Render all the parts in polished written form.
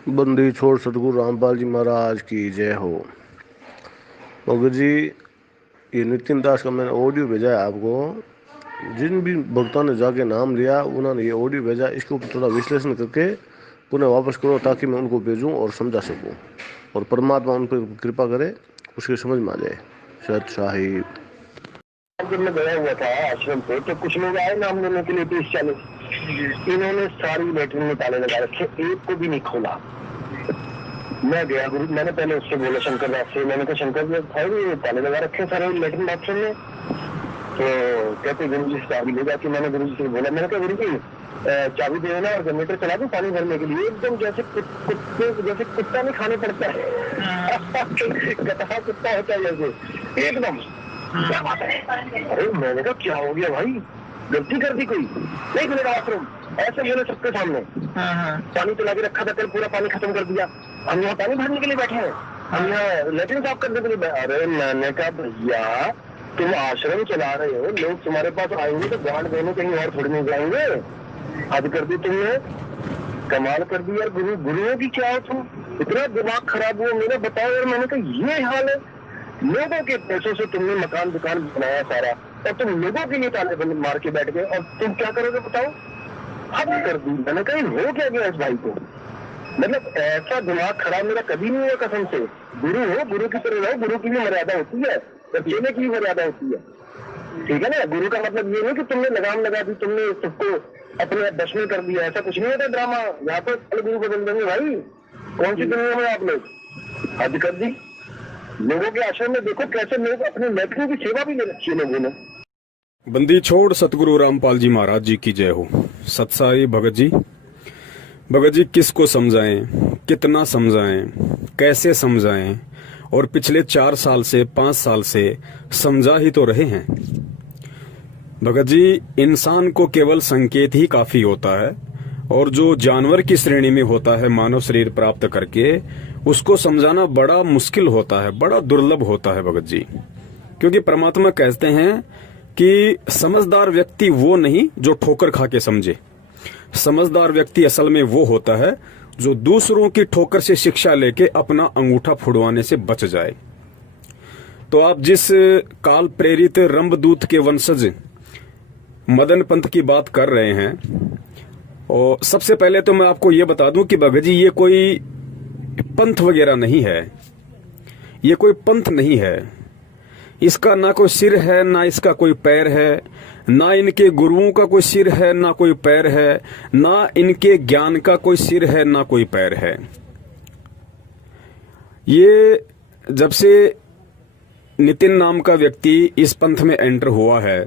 बंदी छोड़ सतगुरु रामपाल जी महाराज की जय हो। मगर जी, ये नितिन दास का मैंने ऑडियो भेजा है आपको। जिन भी भक्तों ने जाके नाम लिया उन्होंने ये ऑडियो भेजा, इसके ऊपर थोड़ा विश्लेषण करके पुनः वापस करो ताकि मैं उनको भेजूं और समझा सकूं, और परमात्मा उन पर कृपा करे, उसकी समझ में आ जाए। सत साहिब। जब मैं गया हुआ था आश्रम पे तो कुछ लोग आए नाम लेने के लिए 30-40। इन्होंने सारी लेटरिन में ताले लगा रखे, एक को भी नहीं खोला। मैं गया गुरु, मैंने पहले उससे बोला शंकर दास से, मैंने कहा शंकर जी भाई ये ताले लगा रखे सारे लेटरिन बाथरूम में। तो कहते गुरु जी चाबी ले जाके, मैंने गुरु जी से बोला, मैंने कहा गुरु जी चाबी दे देना और जनरेटर चला दो पानी भरने के लिए। एकदम जैसे कुत्ते, जैसे कुत्ता नहीं खाने पड़ता है कथा कुत्ता होता है जैसे, एकदम। क्या बात है? अरे मैंने कहा क्या हो गया भाई, गलती कर दी कोई? नहीं खुलेगा बाथरूम, ऐसे बोले सबके सामने। पानी चला के रखा था, कल पूरा पानी खत्म कर दिया। हम यहाँ पानी भरने के लिए बैठे हैं, हम यहाँ लेटरिन साफ करने के लिए। अरे मैंने कहा भैया तुम आश्रम चला रहे हो, लोग तुम्हारे पास आएंगे तो गांड देने कहीं और थोड़ी नहीं जाएंगे। हद कर दी तुमने, कमाल कर दी यार। गुरुओं की क्या हो तुम, इतना दिमाग खराब हुआ मेरा, बताओ यार। मैंने कहा ये हाल है, लोगों के पैसों से तुमने मकान दुकान बनाया सारा, और तुम लोगों के लिए ताले बंद मार के बैठ गए, और तुम क्या करोगे बताओ? हद कर दी। मैंने कहा हो क्या गया इस भाई को, मतलब ऐसा दिमाग खराब मेरा कभी नहीं हुआ कसम से। गुरु हो, गुरु की तरह रहो, गुरु की भी मर्यादा होती है, लेने की भी मर्यादा होती है, ठीक है ना। गुरु का मतलब ये नहीं कि तुमने लगाम लगा दी, तुमने सबको अपने बस में कर दिया, ऐसा कुछ नहीं होता ड्रामा। यहाँ पर गुरु बदल देंगे भाई, कौन सी दुनिया में आप लोग। हद कर दी। लोगों के आश्रम में देखो कैसे लोग अपने लेटरिन की सेवा भी ले रखी है लोगों ने। बंदी छोड़ सतगुरु रामपाल जी महाराज जी की जय हो। सत्साई भगत जी। भगत जी किसको समझाएं, कितना समझाएं, कैसे समझाएं, और पिछले 4 साल से 5 साल से समझा ही तो रहे हैं। भगत जी, इंसान को केवल संकेत ही काफी होता है, और जो जानवर की श्रेणी में होता है मानव शरीर प्राप्त करके, उसको समझाना बड़ा मुश्किल होता है, बड़ा दुर्लभ होता है भगत जी। क्योंकि परमात्मा कहते हैं कि समझदार व्यक्ति वो नहीं जो ठोकर खा के समझे। समझदार व्यक्ति असल में वो होता है जो दूसरों की ठोकर से शिक्षा लेके अपना अंगूठा फुड़वाने से बच जाए। तो आप जिस काल प्रेरित रंभदूत के वंशज मदन पंथ की बात कर रहे हैं, और सबसे पहले तो मैं आपको ये बता दूं कि भगत जी ये कोई पंथ वगैरह नहीं है, ये कोई पंथ नहीं है। इसका ना कोई सिर है, ना इसका कोई पैर है, ना इनके गुरुओं का कोई सिर है, ना कोई पैर है, ना इनके ज्ञान का कोई सिर है, ना कोई पैर है। ये जब से नितिन नाम का व्यक्ति इस पंथ में एंटर हुआ है,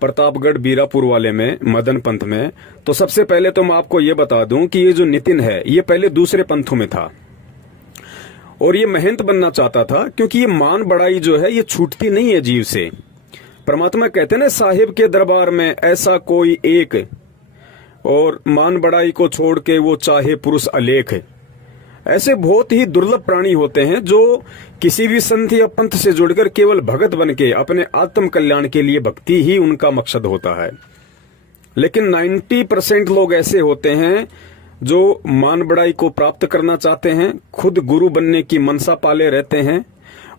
प्रतापगढ़ बीरापुर वाले में मदन पंथ में, तो सबसे पहले तो मैं आपको ये बता दूं कि ये जो नितिन है ये पहले दूसरे पंथों में था, और ये महंत बनना चाहता था। क्योंकि ये मान बड़ाई जो है ये छूटती नहीं है जीव से। परमात्मा कहते हैं ना, साहिब के दरबार में ऐसा कोई एक, और मान बड़ाई को छोड़ के वो चाहे पुरुष अलेख। ऐसे बहुत ही दुर्लभ प्राणी होते हैं जो किसी भी संत या पंथ से जुड़कर केवल भगत बन के अपने आत्म कल्याण के लिए, भक्ति ही उनका मकसद होता है। लेकिन 90% लोग ऐसे होते हैं जो मान बड़ाई को प्राप्त करना चाहते हैं, खुद गुरु बनने की मनसा पाले रहते हैं,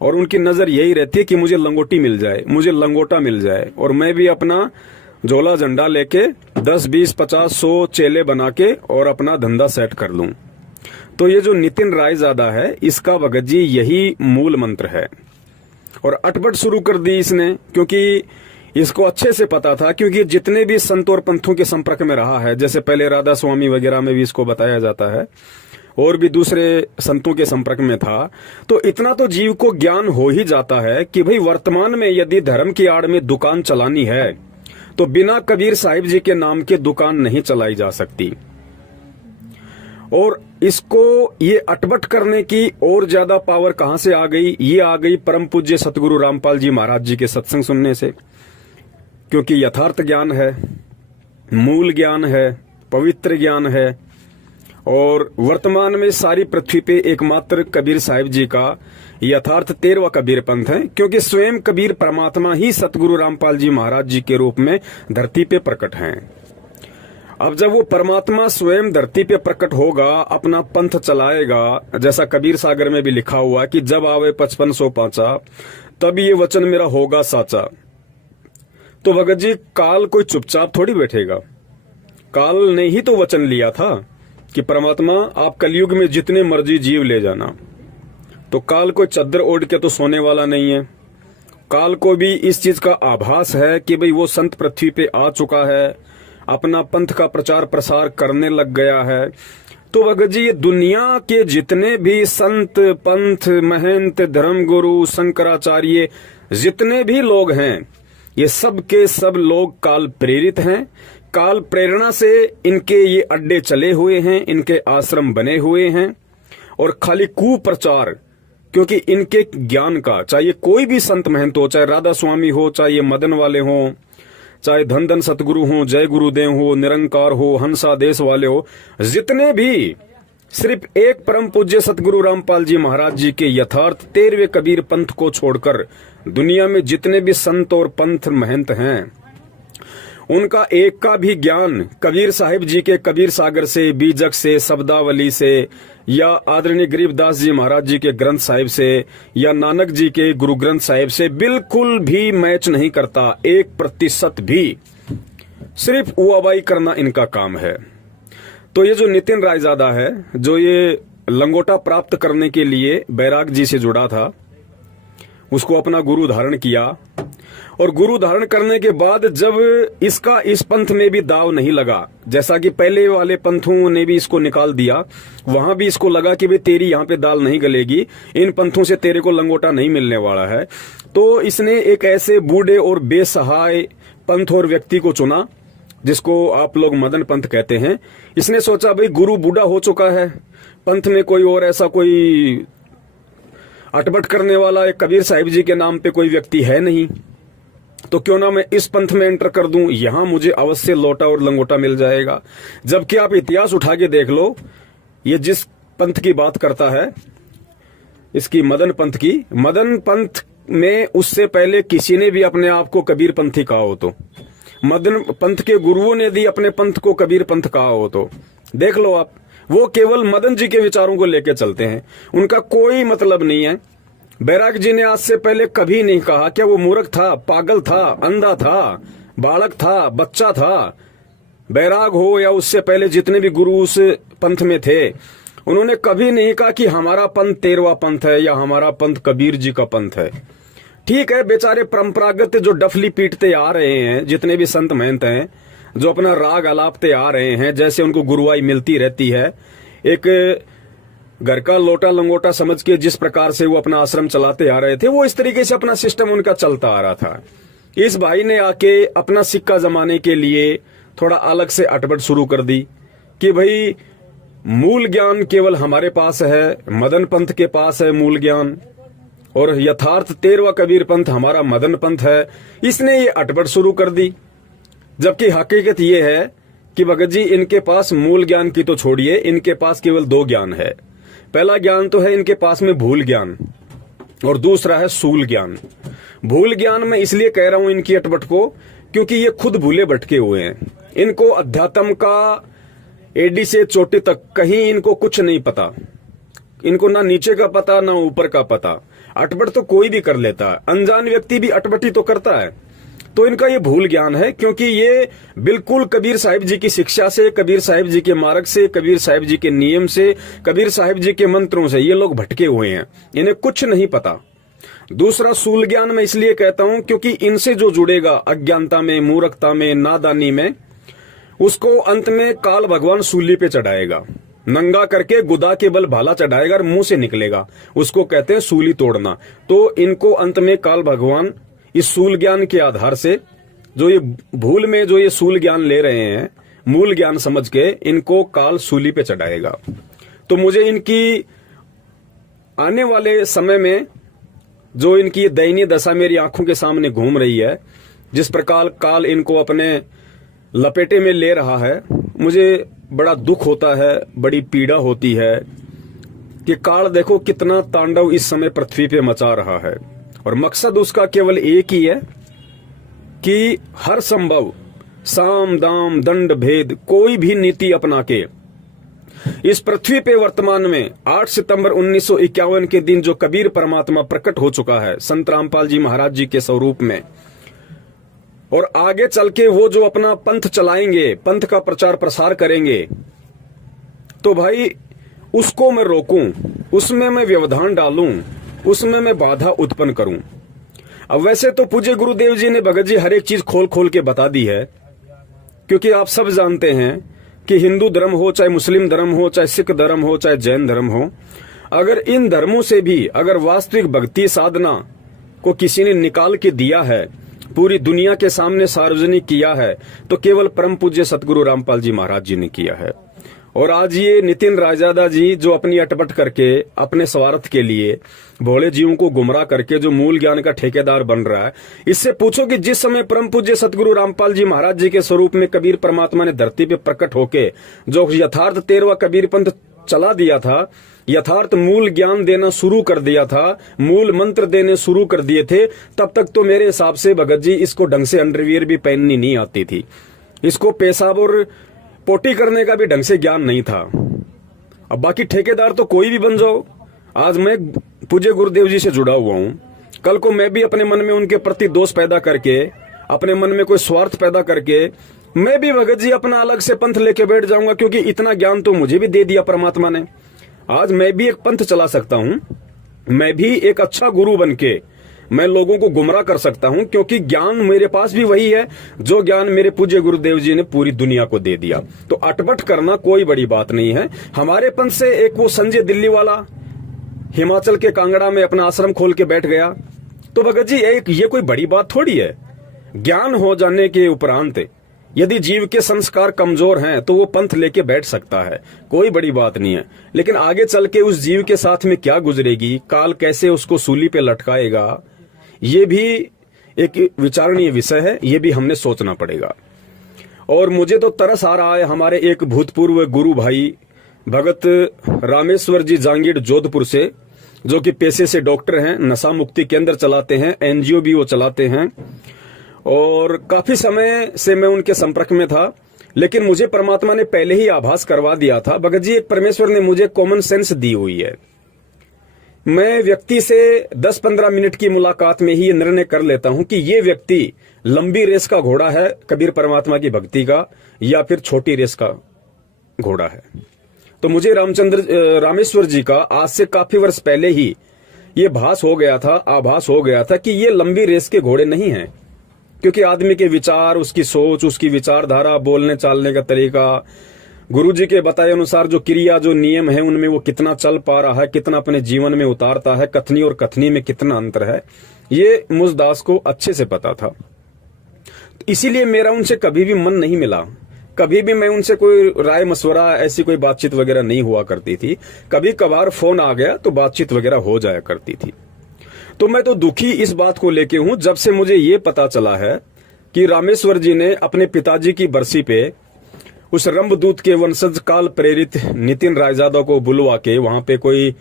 और उनकी नजर यही रहती है कि मुझे लंगोटी मिल जाए, मुझे लंगोटा मिल जाए, और मैं भी अपना झोला झंडा लेके 10, 20, 50, 100 चेले बना के और अपना धंधा सेट कर लूं। तो ये जो नितिन रायजादा है, इसका भगत जी यही मूल मंत्र है। और अटपट शुरू कर दी इसने, क्योंकि इसको अच्छे से पता था, क्योंकि जितने भी संत और पंथों के संपर्क में रहा है, जैसे पहले राधा स्वामी वगैरह में भी इसको बताया जाता है, और भी दूसरे संतों के संपर्क में था, तो इतना तो जीव को ज्ञान हो ही जाता है कि भाई वर्तमान में यदि धर्म की आड़ में दुकान चलानी है तो बिना कबीर साहिब जी के नाम के दुकान नहीं चलाई जा सकती। और इसको ये अटपट करने की और ज्यादा पावर कहां से आ गई? ये आ गई परम पूज्य सतगुरु रामपाल जी महाराज जी के सत्संग सुनने से। क्योंकि यथार्थ ज्ञान है, मूल ज्ञान है, पवित्र ज्ञान है, और वर्तमान में सारी पृथ्वी पे एकमात्र कबीर साहिब जी का यथार्थ 13वां कबीर पंथ है। क्योंकि स्वयं कबीर परमात्मा ही सतगुरु रामपाल जी महाराज जी के रूप में धरती पे प्रकट हैं। अब जब वो परमात्मा स्वयं धरती पे प्रकट होगा, अपना पंथ चलाएगा, जैसा कबीर सागर में भी लिखा हुआ कि जब आवे 5500 पांचा, तब ये वचन मेरा होगा साचा। तो भगत जी, काल कोई चुपचाप थोड़ी बैठेगा। काल ने ही तो वचन लिया था कि परमात्मा आप कलयुग में जितने मर्जी जीव ले जाना। तो काल कोई चद्दर ओढ़ के तो सोने वाला नहीं है। काल को भी इस चीज का आभास है कि भाई वो संत पृथ्वी पे आ चुका है, अपना पंथ का प्रचार प्रसार करने लग गया है। तो भगत जी, ये दुनिया के जितने भी संत, पंथ, महंत, धर्मगुरु, शंकराचार्य, जितने भी लोग हैं, ये सब के सब लोग काल प्रेरित हैं। काल प्रेरणा से इनके ये अड्डे चले हुए हैं, इनके आश्रम बने हुए हैं, और खाली कुप्रचार, क्योंकि इनके ज्ञान का, चाहे कोई भी संत महंत हो, चाहे राधा स्वामी हो, चाहे मदन वाले हो, चाहे धन धन सतगुरु हो, जय गुरुदेव हो, निरंकार हो, हंसादेश वाले हो, जितने भी सिर्फ एक परम पूज्य सतगुरु रामपाल जी महाराज जी के यथार्थ 13वें कबीर पंथ को छोड़कर दुनिया में जितने भी संत और पंथ महंत हैं, उनका एक का भी ज्ञान कबीर साहिब जी के कबीर सागर से, बीजक से, शब्दावली से, या आदरणीय गरीबदास जी महाराज जी के ग्रंथ साहिब से, या नानक जी के गुरु ग्रंथ साहिब से बिल्कुल भी मैच नहीं करता, 1% भी। सिर्फ उआबाई करना इनका काम है। तो ये जो नितिन रायजादा है, जो ये लंगोटा प्राप्त करने के लिए बैराग जी से जुड़ा था, उसको अपना गुरु धारण किया, और गुरु धारण करने के बाद जब इसका इस पंथ में भी दाव नहीं लगा, जैसा कि पहले वाले पंथों ने भी इसको निकाल दिया, वहां भी इसको लगा कि भाई तेरी यहाँ पे दाल नहीं गलेगी, इन पंथों से तेरे को लंगोटा नहीं मिलने वाला है, तो इसने एक ऐसे बूढ़े और बेसहाय पंथ और व्यक्ति को चुना, जिसको आप लोग मदन पंथ कहते हैं। इसने सोचा भाई गुरु बूढ़ा हो चुका है, पंथ में कोई और ऐसा कोई अटपट करने वाला एक कबीर साहिब जी के नाम पे कोई व्यक्ति है नहीं, तो क्यों ना मैं इस पंथ में एंटर कर दूं, यहां मुझे अवश्य लोटा और लंगोटा मिल जाएगा। जबकि आप इतिहास उठा के देख लो, ये जिस पंथ की बात करता है, इसकी मदन पंथ की, मदन पंथ में उससे पहले किसी ने भी अपने आप को कबीर पंथी कहा हो तो, मदन पंथ के गुरुओं ने भी अपने पंथ को कबीर पंथ कहा हो तो देख लो आप। वो केवल मदन जी के विचारों को लेकर चलते हैं, उनका कोई मतलब नहीं है। बैराग जी ने आज से पहले कभी नहीं कहा क्या वो मूर्ख था, पागल था, अंधा था, बालक था, बच्चा था। बैराग हो या उससे पहले जितने भी गुरु उस पंथ में थे, उन्होंने कभी नहीं कहा कि हमारा पंथ 13वां पंथ है या हमारा पंथ कबीर जी का पंथ है। ठीक है, बेचारे परंपरागत जो डफली पीटते आ रहे हैं, जितने भी संत महंत हैं, जो अपना राग अलापते आ रहे हैं, जैसे उनको गुरुवाई मिलती रहती है, एक घर का लोटा लंगोटा समझ के जिस प्रकार से वो अपना आश्रम चलाते आ रहे थे, वो इस तरीके से अपना सिस्टम उनका चलता आ रहा था। इस भाई ने आके अपना सिक्का जमाने के लिए थोड़ा अलग से अटपट शुरू कर दी कि भाई मूल ज्ञान केवल हमारे पास है, मदन पंथ के पास है मूल ज्ञान, और यथार्थ 13वां कबीर पंथ हमारा मदन पंथ है। इसने ये अटपट शुरू कर दी, जबकि हकीकत ये है कि भगत जी इनके पास मूल ज्ञान की तो छोड़िए, इनके पास केवल 2 ज्ञान है। पहला ज्ञान तो है इनके पास में भूल ज्ञान, और दूसरा है सूल ज्ञान। भूल ज्ञान में इसलिए कह रहा हूं इनकी अटपट को, क्योंकि ये खुद भूले भटके हुए हैं। इनको अध्यात्म का एडी से चोटी तक कहीं इनको कुछ नहीं पता, इनको ना नीचे का पता ना ऊपर का पता। अटपट तो कोई भी कर लेता है, अनजान व्यक्ति भी अटपटी तो करता है। तो इनका ये भूल ज्ञान है, क्योंकि ये बिल्कुल कबीर साहिब जी की शिक्षा से, कबीर साहिब जी के मार्ग से, कबीर साहिब जी के नियम से, कबीर साहिब जी के मंत्रों से ये लोग भटके हुए हैं, इन्हें कुछ नहीं पता। दूसरा सूल ज्ञान मैं इसलिए कहता हूं क्योंकि इनसे जो जुड़ेगा अज्ञानता में, मूर्खता में, नादानी में, उसको अंत में काल भगवान सूली पे चढ़ाएगा, नंगा करके गुदा के बल भाला चढ़ाएगा और मुंह से निकलेगा, उसको कहते हैं सूली तोड़ना। तो इनको अंत में काल भगवान इस सूल ज्ञान के आधार से, जो ये भूल में जो ये सूल ज्ञान ले रहे हैं, मूल ज्ञान समझ के इनको काल सूली पे चढ़ाएगा। तो मुझे इनकी आने वाले समय में जो इनकी दयनीय दशा मेरी आंखों के सामने घूम रही है, जिस प्रकार काल इनको अपने लपेटे में ले रहा है, मुझे बड़ा दुख होता है, बड़ी पीड़ा होती है कि काल देखो कितना तांडव इस समय पृथ्वी पे मचा रहा है, और मकसद उसका केवल एक ही है कि हर संभव साम दाम दंड भेद कोई भी नीति अपना के इस पृथ्वी पे वर्तमान में 8 सितंबर 1951 के दिन जो कबीर परमात्मा प्रकट हो चुका है संत रामपाल जी महाराज जी के स्वरूप में, और आगे चल के वो जो अपना पंथ चलाएंगे, पंथ का प्रचार प्रसार करेंगे, तो भाई उसको मैं रोकूं, उसमें मैं व्यवधान डालूं, उसमें मैं बाधा उत्पन्न करूं। अब वैसे तो पूज्य गुरुदेव जी ने भगत जी हर एक चीज खोल खोल के बता दी है, क्योंकि आप सब जानते हैं कि हिंदू धर्म हो, चाहे मुस्लिम धर्म हो, चाहे सिख धर्म हो, चाहे जैन धर्म हो, अगर इन धर्मों से भी अगर वास्तविक भक्ति साधना को किसी ने निकाल के दिया है, पूरी दुनिया के सामने सार्वजनिक किया है, तो केवल परम पूज्य सतगुरु रामपाल जी महाराज जी ने किया है। और आज ये नितिन रायजादा जी जो अपनी अटपट करके अपने स्वार्थ के लिए भोले जीवों को गुमराह करके जो मूल ज्ञान का ठेकेदार बन रहा है, इससे पूछो कि जिस समय परम पूज्य सतगुरु रामपाल जी महाराज जी के स्वरूप में कबीर परमात्मा ने धरती पे प्रकट होके जो यथार्थ 13वां कबीर पंथ चला दिया था, यथार्थ मूल ज्ञान देना शुरू कर दिया था, मूल मंत्र देने शुरू कर दिए थे, तब तक तो मेरे हिसाब से भगत जी इसको ढंग से अंडरवियर भी पहननी नहीं आती थी, इसको पेशाब और पोटी करने का भी ढंग से ज्ञान नहीं था। अब बाकी ठेकेदार तो कोई भी बन जाओ, आज मैं पूज्य गुरुदेव जी से जुड़ा हुआ हूं, कल को मैं भी अपने मन में उनके प्रति दोष पैदा करके, अपने मन में कोई स्वार्थ पैदा करके मैं भी भगत जी अपना अलग से पंथ लेके बैठ जाऊंगा, क्योंकि इतना ज्ञान तो मुझे भी दे दिया परमात्मा ने। आज मैं भी एक पंथ चला सकता हूं, मैं भी एक अच्छा गुरु बनके मैं लोगों को गुमराह कर सकता हूं, क्योंकि ज्ञान मेरे पास भी वही है जो ज्ञान मेरे पूज्य गुरुदेव जी ने पूरी दुनिया को दे दिया। तो अटपट करना कोई बड़ी बात नहीं है। हमारे पंथ से एक वो संजय दिल्ली वाला हिमाचल के कांगड़ा में अपना आश्रम खोल के बैठ गया, तो भगत जी ये कोई बड़ी बात थोड़ी है। ज्ञान हो जाने के उपरांत यदि जीव के संस्कार कमजोर हैं तो वो पंथ लेके बैठ सकता है, कोई बड़ी बात नहीं है। लेकिन आगे चल के उस जीव के साथ में क्या गुजरेगी, काल कैसे उसको सूली पे लटकाएगा, ये भी एक विचारणीय विषय है, ये भी हमने सोचना पड़ेगा। और मुझे तो तरस आ रहा है हमारे एक भूतपूर्व गुरु भाई भगत रामेश्वर जी जांगीड़ जोधपुर से, जो कि पेशे से डॉक्टर हैं, नशा मुक्ति केंद्र चलाते हैं, एनजीओ भी वो चलाते हैं, और काफी समय से मैं उनके संपर्क में था। लेकिन मुझे परमात्मा ने पहले ही आभास करवा दिया था, भगत जी एक परमेश्वर ने मुझे कॉमन सेंस दी हुई है। मैं व्यक्ति से 10-15 मिनट की मुलाकात में ही ये निर्णय कर लेता हूं कि ये व्यक्ति लंबी रेस का घोड़ा है कबीर परमात्मा की भक्ति का, या फिर छोटी रेस का घोड़ा है। तो मुझे रामेश्वर जी का आज से काफी वर्ष पहले ही ये आभास हो गया था कि ये लंबी रेस के घोड़े नहीं हैं, क्योंकि आदमी के विचार, उसकी सोच, उसकी विचारधारा, बोलने चालने का तरीका, गुरुजी के बताए अनुसार जो क्रिया, जो नियम है, उनमें वो कितना चल पा रहा है, कितना अपने जीवन में उतारता है, कथनी और कथनी में कितना अंतर है, ये मुझ दास को अच्छे से पता था। इसीलिए मेरा उनसे कभी भी मन नहीं मिला, कभी भी मैं उनसे कोई राय मशवरा, ऐसी कोई बातचीत वगैरह नहीं हुआ करती थी। कभी कभार फोन आ गया तो बातचीत वगैरह हो जाया करती थी। तो मैं तो दुखी इस बात को लेके हूं, जब से मुझे ये पता चला है कि रामेश्वर जी ने अपने पिताजी की बरसी पे उस रंभदूत के वंशज काल प्रेरित नितिन रायजादा को बुलवा के वहां पे कोई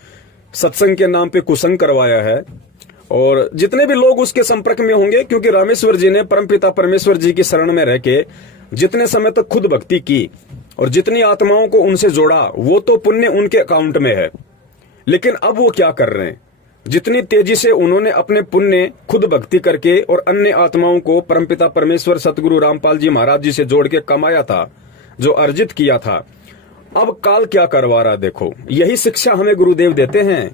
सत्संग के नाम पे कुसंग करवाया है। और जितने भी लोग उसके संपर्क में होंगे, क्योंकि रामेश्वर जी ने परमपिता परमेश्वर जी की शरण में रह के जितने समय तक खुद भक्ति की और जितनी आत्माओं को उनसे जोड़ा, वो तो पुण्य उनके अकाउंट में है। लेकिन अब वो क्या कर रहे हैं, जितनी तेजी से उन्होंने अपने पुण्य खुद भक्ति करके और अन्य आत्माओं को परमपिता परमेश्वर सतगुरु रामपाल जी महाराज जी से जोड़ के कमाया था, जो अर्जित किया था, अब काल क्या करवा रहा। देखो, यही शिक्षा हमें गुरुदेव देते हैं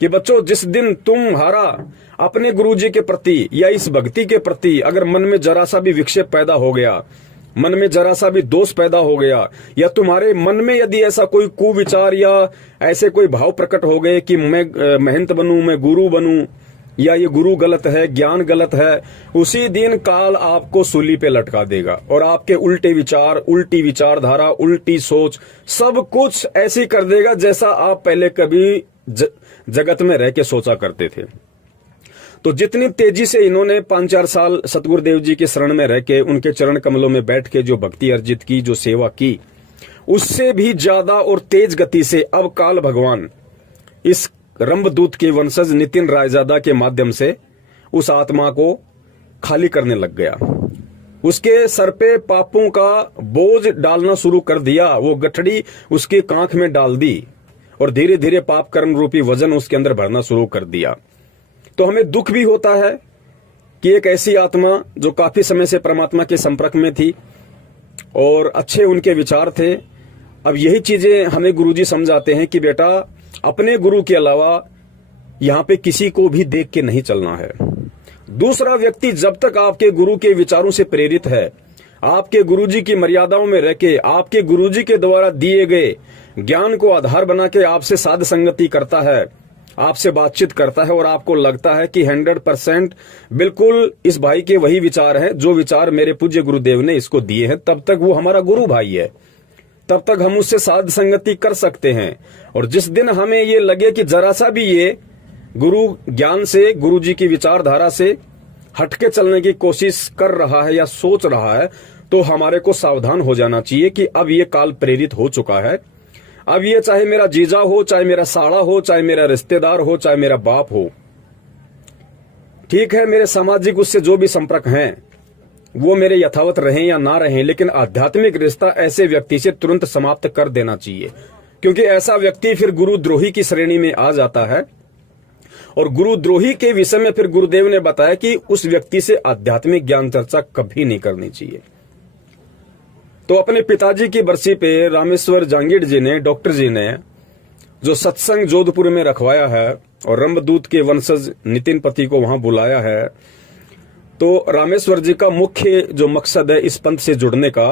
कि बच्चों, जिस दिन तुम्हारा अपने गुरुजी के प्रति या इस भक्ति के प्रति अगर मन में जरा सा भी विक्षेप पैदा हो गया, मन में जरा सा भी दोष पैदा हो गया, या तुम्हारे मन में यदि ऐसा कोई कुविचार या ऐसे कोई भाव प्रकट हो गए कि मैं महंत बनूं, मैं गुरु बनूं, या ये गुरु गलत है, ज्ञान गलत है, उसी दिन काल आपको सूली पे लटका देगा और आपके उल्टे विचार, उल्टी विचारधारा, उल्टी सोच, सब कुछ ऐसी कर देगा जैसा आप पहले कभी जगत में रह के सोचा करते थे। तो जितनी तेजी से इन्होंने 5-4 साल सतगुरुदेव जी के शरण में रह के उनके चरण कमलों में बैठ के जो भक्ति अर्जित की, जो सेवा की, उससे भी ज्यादा और तेज गति से अब काल भगवान इस रंभदूत के वंशज नितिन रायजादा के माध्यम से उस आत्मा को खाली करने लग गया। उसके सर पे पापों का बोझ डालना शुरू कर दिया, वो गठड़ी उसकी कांख में डाल दी और धीरे धीरे पाप कर्म रूपी वजन उसके अंदर भरना शुरू कर दिया। तो हमें दुख भी होता है कि एक ऐसी आत्मा जो काफी समय से परमात्मा के संपर्क में थी और अच्छे उनके विचार थे, अब यही चीजें हमें गुरुजी समझाते हैं कि बेटा अपने गुरु के अलावा यहाँ पे किसी को भी देख के नहीं चलना है। दूसरा व्यक्ति जब तक आपके गुरु के विचारों से प्रेरित है, आपके गुरुजी की मर्यादाओं में रह के, आपके गुरुजी के द्वारा दिए गए ज्ञान को आधार बना के आपसे साध संगति करता है, आपसे बातचीत करता है और आपको लगता है कि 100% बिल्कुल इस भाई के वही विचार हैं जो विचार मेरे पूज्य गुरुदेव ने इसको दिए हैं, तब तक वो हमारा गुरु भाई है, तब तक हम उससे साध संगति कर सकते हैं। और जिस दिन हमें ये लगे कि जरा सा भी ये गुरु ज्ञान से, गुरु जी की विचारधारा से हटके चलने की कोशिश कर रहा है या सोच रहा है, तो हमारे को सावधान हो जाना चाहिए कि अब ये काल प्रेरित हो चुका है। अब ये चाहे मेरा जीजा हो, चाहे मेरा साड़ा हो, चाहे मेरा रिश्तेदार हो, चाहे मेरा बाप हो, ठीक है, मेरे सामाजिक उससे जो भी संपर्क हैं वो मेरे यथावत रहें या ना रहें, लेकिन आध्यात्मिक रिश्ता ऐसे व्यक्ति से तुरंत समाप्त कर देना चाहिए, क्योंकि ऐसा व्यक्ति फिर गुरुद्रोही की श्रेणी में आ जाता है। और गुरुद्रोही के विषय में फिर गुरुदेव ने बताया कि उस व्यक्ति से आध्यात्मिक ज्ञान चर्चा कभी नहीं करनी चाहिए। तो अपने पिताजी की बरसी पे रामेश्वर जांगीड़ जी ने, डॉक्टर जी ने, जो सत्संग जोधपुर में रखवाया है और रंभदूत के वंशज नितिन पति को वहां बुलाया है, तो रामेश्वर जी का मुख्य जो मकसद है इस पंथ से जुड़ने का,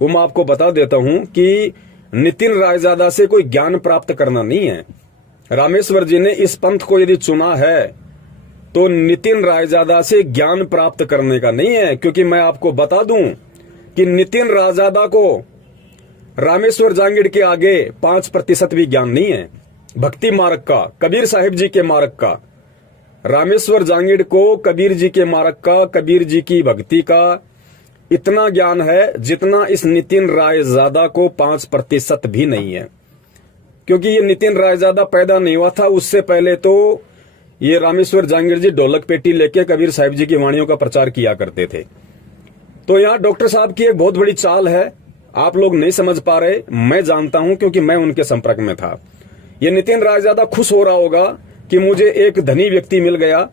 वो मैं आपको बता देता हूं कि नितिन रायजादा से कोई ज्ञान प्राप्त करना नहीं है। रामेश्वर जी ने इस पंथ को यदि चुना है तो नितिन रायजादा से ज्ञान प्राप्त करने का नहीं है, क्योंकि मैं आपको बता दूं कि नितिन रायजादा को रामेश्वर जांगीड़ के आगे 5% भी ज्ञान नहीं है भक्ति मार्ग का, कबीर साहिब जी के मार्ग का। रामेश्वर जांगीड़ को कबीर जी के मार्ग का, कबीर जी की भक्ति का इतना ज्ञान है जितना इस नितिन रायजादा को 5% भी नहीं है, क्योंकि ये नितिन रायजादा पैदा नहीं हुआ था, उससे पहले तो ये रामेश्वर जांगीड़ जी ढोलक पेटी लेके कबीर साहिब जी की वाणियों का प्रचार किया करते थे। तो यहाँ डॉक्टर साहब की एक बहुत बड़ी चाल है, आप लोग नहीं समझ पा रहे, मैं जानता हूं क्योंकि मैं उनके संपर्क में था। ये नितिन रायजादा खुश हो रहा होगा कि मुझे एक धनी व्यक्ति मिल गया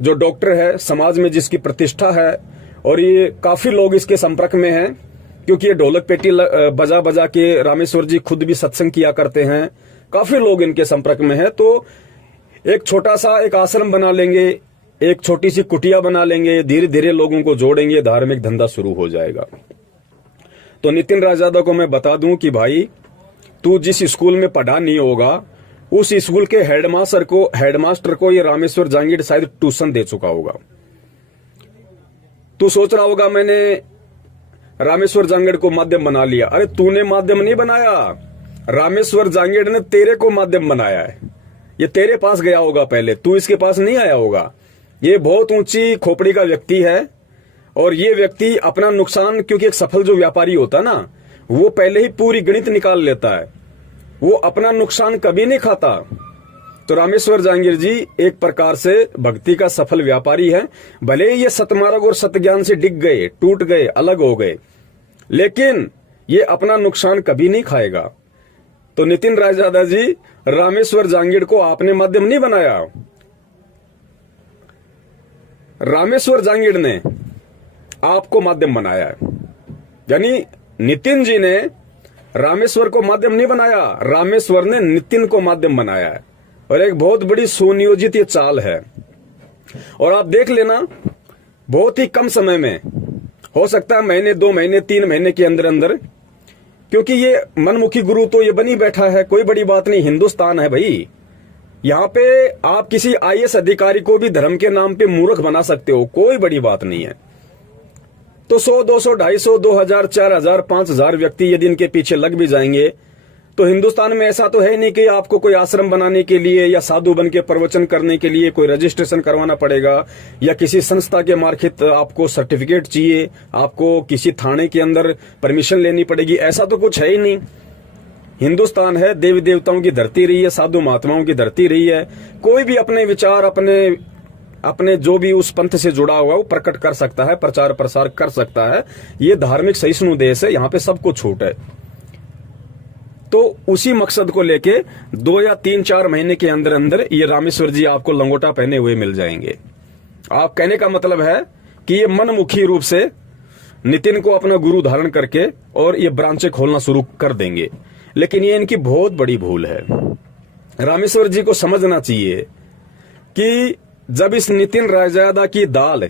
जो डॉक्टर है, समाज में जिसकी प्रतिष्ठा है, और ये काफी लोग इसके संपर्क में हैं, क्योंकि ये ढोलक पेटी बजा बजा के रामेश्वर जी खुद भी सत्संग किया करते हैं, काफी लोग इनके संपर्क में है। तो एक छोटा सा एक आश्रम बना लेंगे, एक छोटी सी कुटिया बना लेंगे, धीरे धीरे लोगों को जोड़ेंगे, धार्मिक धंधा शुरू हो जाएगा। तो नितिन रायजादा को मैं बता दूं कि भाई तू जिस स्कूल में पढ़ा नहीं होगा, उस स्कूल के हेडमास्टर को ये रामेश्वर जांगीड़ शायद ट्यूशन दे चुका होगा। तू सोच रहा होगा मैंने रामेश्वर जांगीड़ को माध्यम बना लिया। अरे तूने माध्यम नहीं बनाया, रामेश्वर जांगीड़ ने तेरे को माध्यम बनाया है। ये तेरे पास गया होगा पहले, तू इसके पास नहीं आया होगा। ये बहुत ऊंची खोपड़ी का व्यक्ति है, और ये व्यक्ति अपना नुकसान, क्योंकि एक सफल जो व्यापारी होता है ना, वो पहले ही पूरी गणित निकाल लेता है, वो अपना नुकसान कभी नहीं खाता। तो रामेश्वर जांगीड़ जी एक प्रकार से भक्ति का सफल व्यापारी है। भले ही ये सतमार्ग और सतज्ञान से डिग गए, टूट गए, अलग हो गए, लेकिन ये अपना नुकसान कभी नहीं खाएगा। तो नितिन रायजादा जी, रामेश्वर जांगीड़ को आपने माध्यम नहीं बनाया, रामेश्वर जांगीड़ ने आपको माध्यम बनाया है। यानी नितिन जी ने रामेश्वर को माध्यम नहीं बनाया, रामेश्वर ने नितिन को माध्यम बनाया है। और एक बहुत बड़ी सुनियोजित ये चाल है। और आप देख लेना, बहुत ही कम समय में, हो सकता है महीने, 2 महीने, 3 महीने के अंदर अंदर, क्योंकि ये मनमुखी गुरु तो ये बनी बैठा है, कोई बड़ी बात नहीं, हिंदुस्तान है भाई। यहाँ पे आप किसी IAS अधिकारी को भी धर्म के नाम पे मूर्ख बना सकते हो, कोई बड़ी बात नहीं है। तो 100, 200, 250, 2000, 4000, 5000 व्यक्ति यदि इनके पीछे लग भी जाएंगे, तो हिंदुस्तान में ऐसा तो है नहीं कि आपको कोई आश्रम बनाने के लिए या साधु बन के प्रवचन करने के लिए कोई रजिस्ट्रेशन करवाना पड़ेगा, या किसी संस्था के मार्फत आपको सर्टिफिकेट चाहिए, आपको किसी थाने के अंदर परमिशन लेनी पड़ेगी, ऐसा तो कुछ है ही नहीं। हिंदुस्तान है, देवी देवताओं की धरती रही है, साधु महात्माओं की धरती रही है। कोई भी अपने विचार, अपने अपने जो भी उस पंथ से जुड़ा हुआ वो प्रकट कर सकता है, प्रचार प्रसार कर सकता है। ये धार्मिक सहिष्णु देश है, यहाँ पे सबको छूट है। तो उसी मकसद को लेके 2 या 3-4 महीने के अंदर अंदर ये रामेश्वर जी आपको लंगोटा पहने हुए मिल जाएंगे। आप कहने का मतलब है कि ये मनमुखी रूप से नितिन को अपना गुरु धारण करके और ये ब्रांचें खोलना शुरू कर देंगे, लेकिन ये इनकी बहुत बड़ी भूल है। रामेश्वर जी को समझना चाहिए कि जब इस नितिन रायजादा की दाल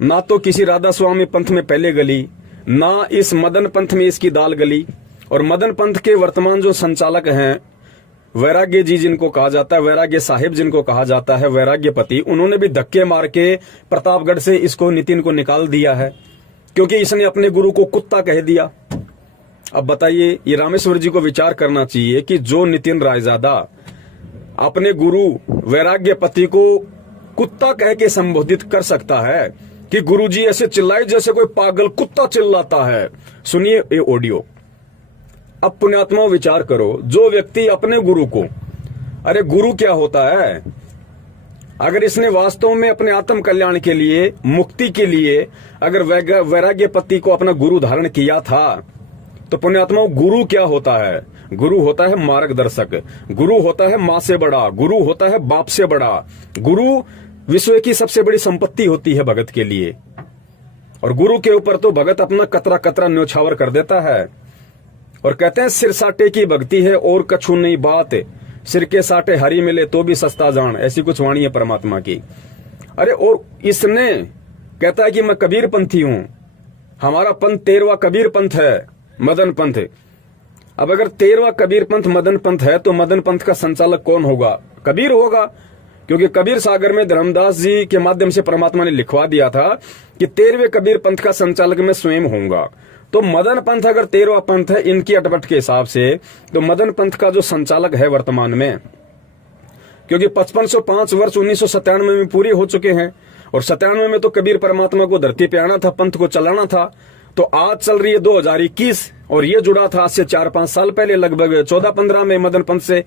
ना तो किसी राधा स्वामी पंथ में पहले गली, ना इस मदन पंथ में इसकी दाल गली, और मदन पंथ के वर्तमान जो संचालक हैं वैराग्य जी जिनको कहा जाता है, वैराग्य साहिब जिनको कहा जाता है, वैराग्यपति, उन्होंने भी धक्के मार के प्रतापगढ़ से इसको नितिन को निकाल दिया है, क्योंकि इसने अपने गुरु को कुत्ता कह दिया। अब बताइए, ये रामेश्वर जी को विचार करना चाहिए कि जो नितिन रायजादा अपने गुरु वैराग्यपति को कुत्ता कह के संबोधित कर सकता है कि गुरुजी ऐसे चिल्लाए जैसे कोई पागल कुत्ता चिल्लाता है। सुनिए ये ऑडियो। अब पुण्यात्मा विचार करो, जो व्यक्ति अपने गुरु को, अरे गुरु क्या होता है, अगर इसने वास्तव में अपने आत्म कल्याण के लिए, मुक्ति के लिए अगर वैराग्यपति को अपना गुरु धारण किया था, तो पुण्यात्मा गुरु क्या होता है? गुरु होता है मार्गदर्शक, गुरु होता है माँ से बड़ा, गुरु होता है बाप से बड़ा, गुरु विश्व की सबसे बड़ी संपत्ति होती है भगत के लिए। और गुरु के ऊपर तो भगत अपना कतरा कतरा न्योछावर कर देता है और कहते हैं सिर साटे की भक्ति है और कछु नहीं बात, सिर के साटे हरी मिले तो भी सस्ता जान, ऐसी कुछ वाणी है परमात्मा की। अरे और इसने कहता है कि मैं कबीर पंथी हूं, हमारा पंथ 13वां कबीर पंथ है, मदन पंथ। अब अगर 13वां कबीर पंथ मदन पंथ है तो मदन पंथ का संचालक कौन होगा? कबीर होगा, क्योंकि कबीर सागर में धर्मदास जी के माध्यम से परमात्मा ने लिखवा दिया था कि 13वें कबीर पंथ का संचालक मैं स्वयं होऊंगा। तो मदन पंथ अगर 13वां पंथ है इनकी अटपट के हिसाब से, तो मदन पंथ का जो संचालक है वर्तमान में, क्योंकि 5505 वर्ष 1997 में पूरे हो चुके हैं और 97 में तो कबीर परमात्मा को धरती पे आना था, पंथ को चलाना था। तो आज चल रही है 2021 और ये जुड़ा था आज से 4-5 साल पहले, लगभग 14-15 में मदन पंथ से,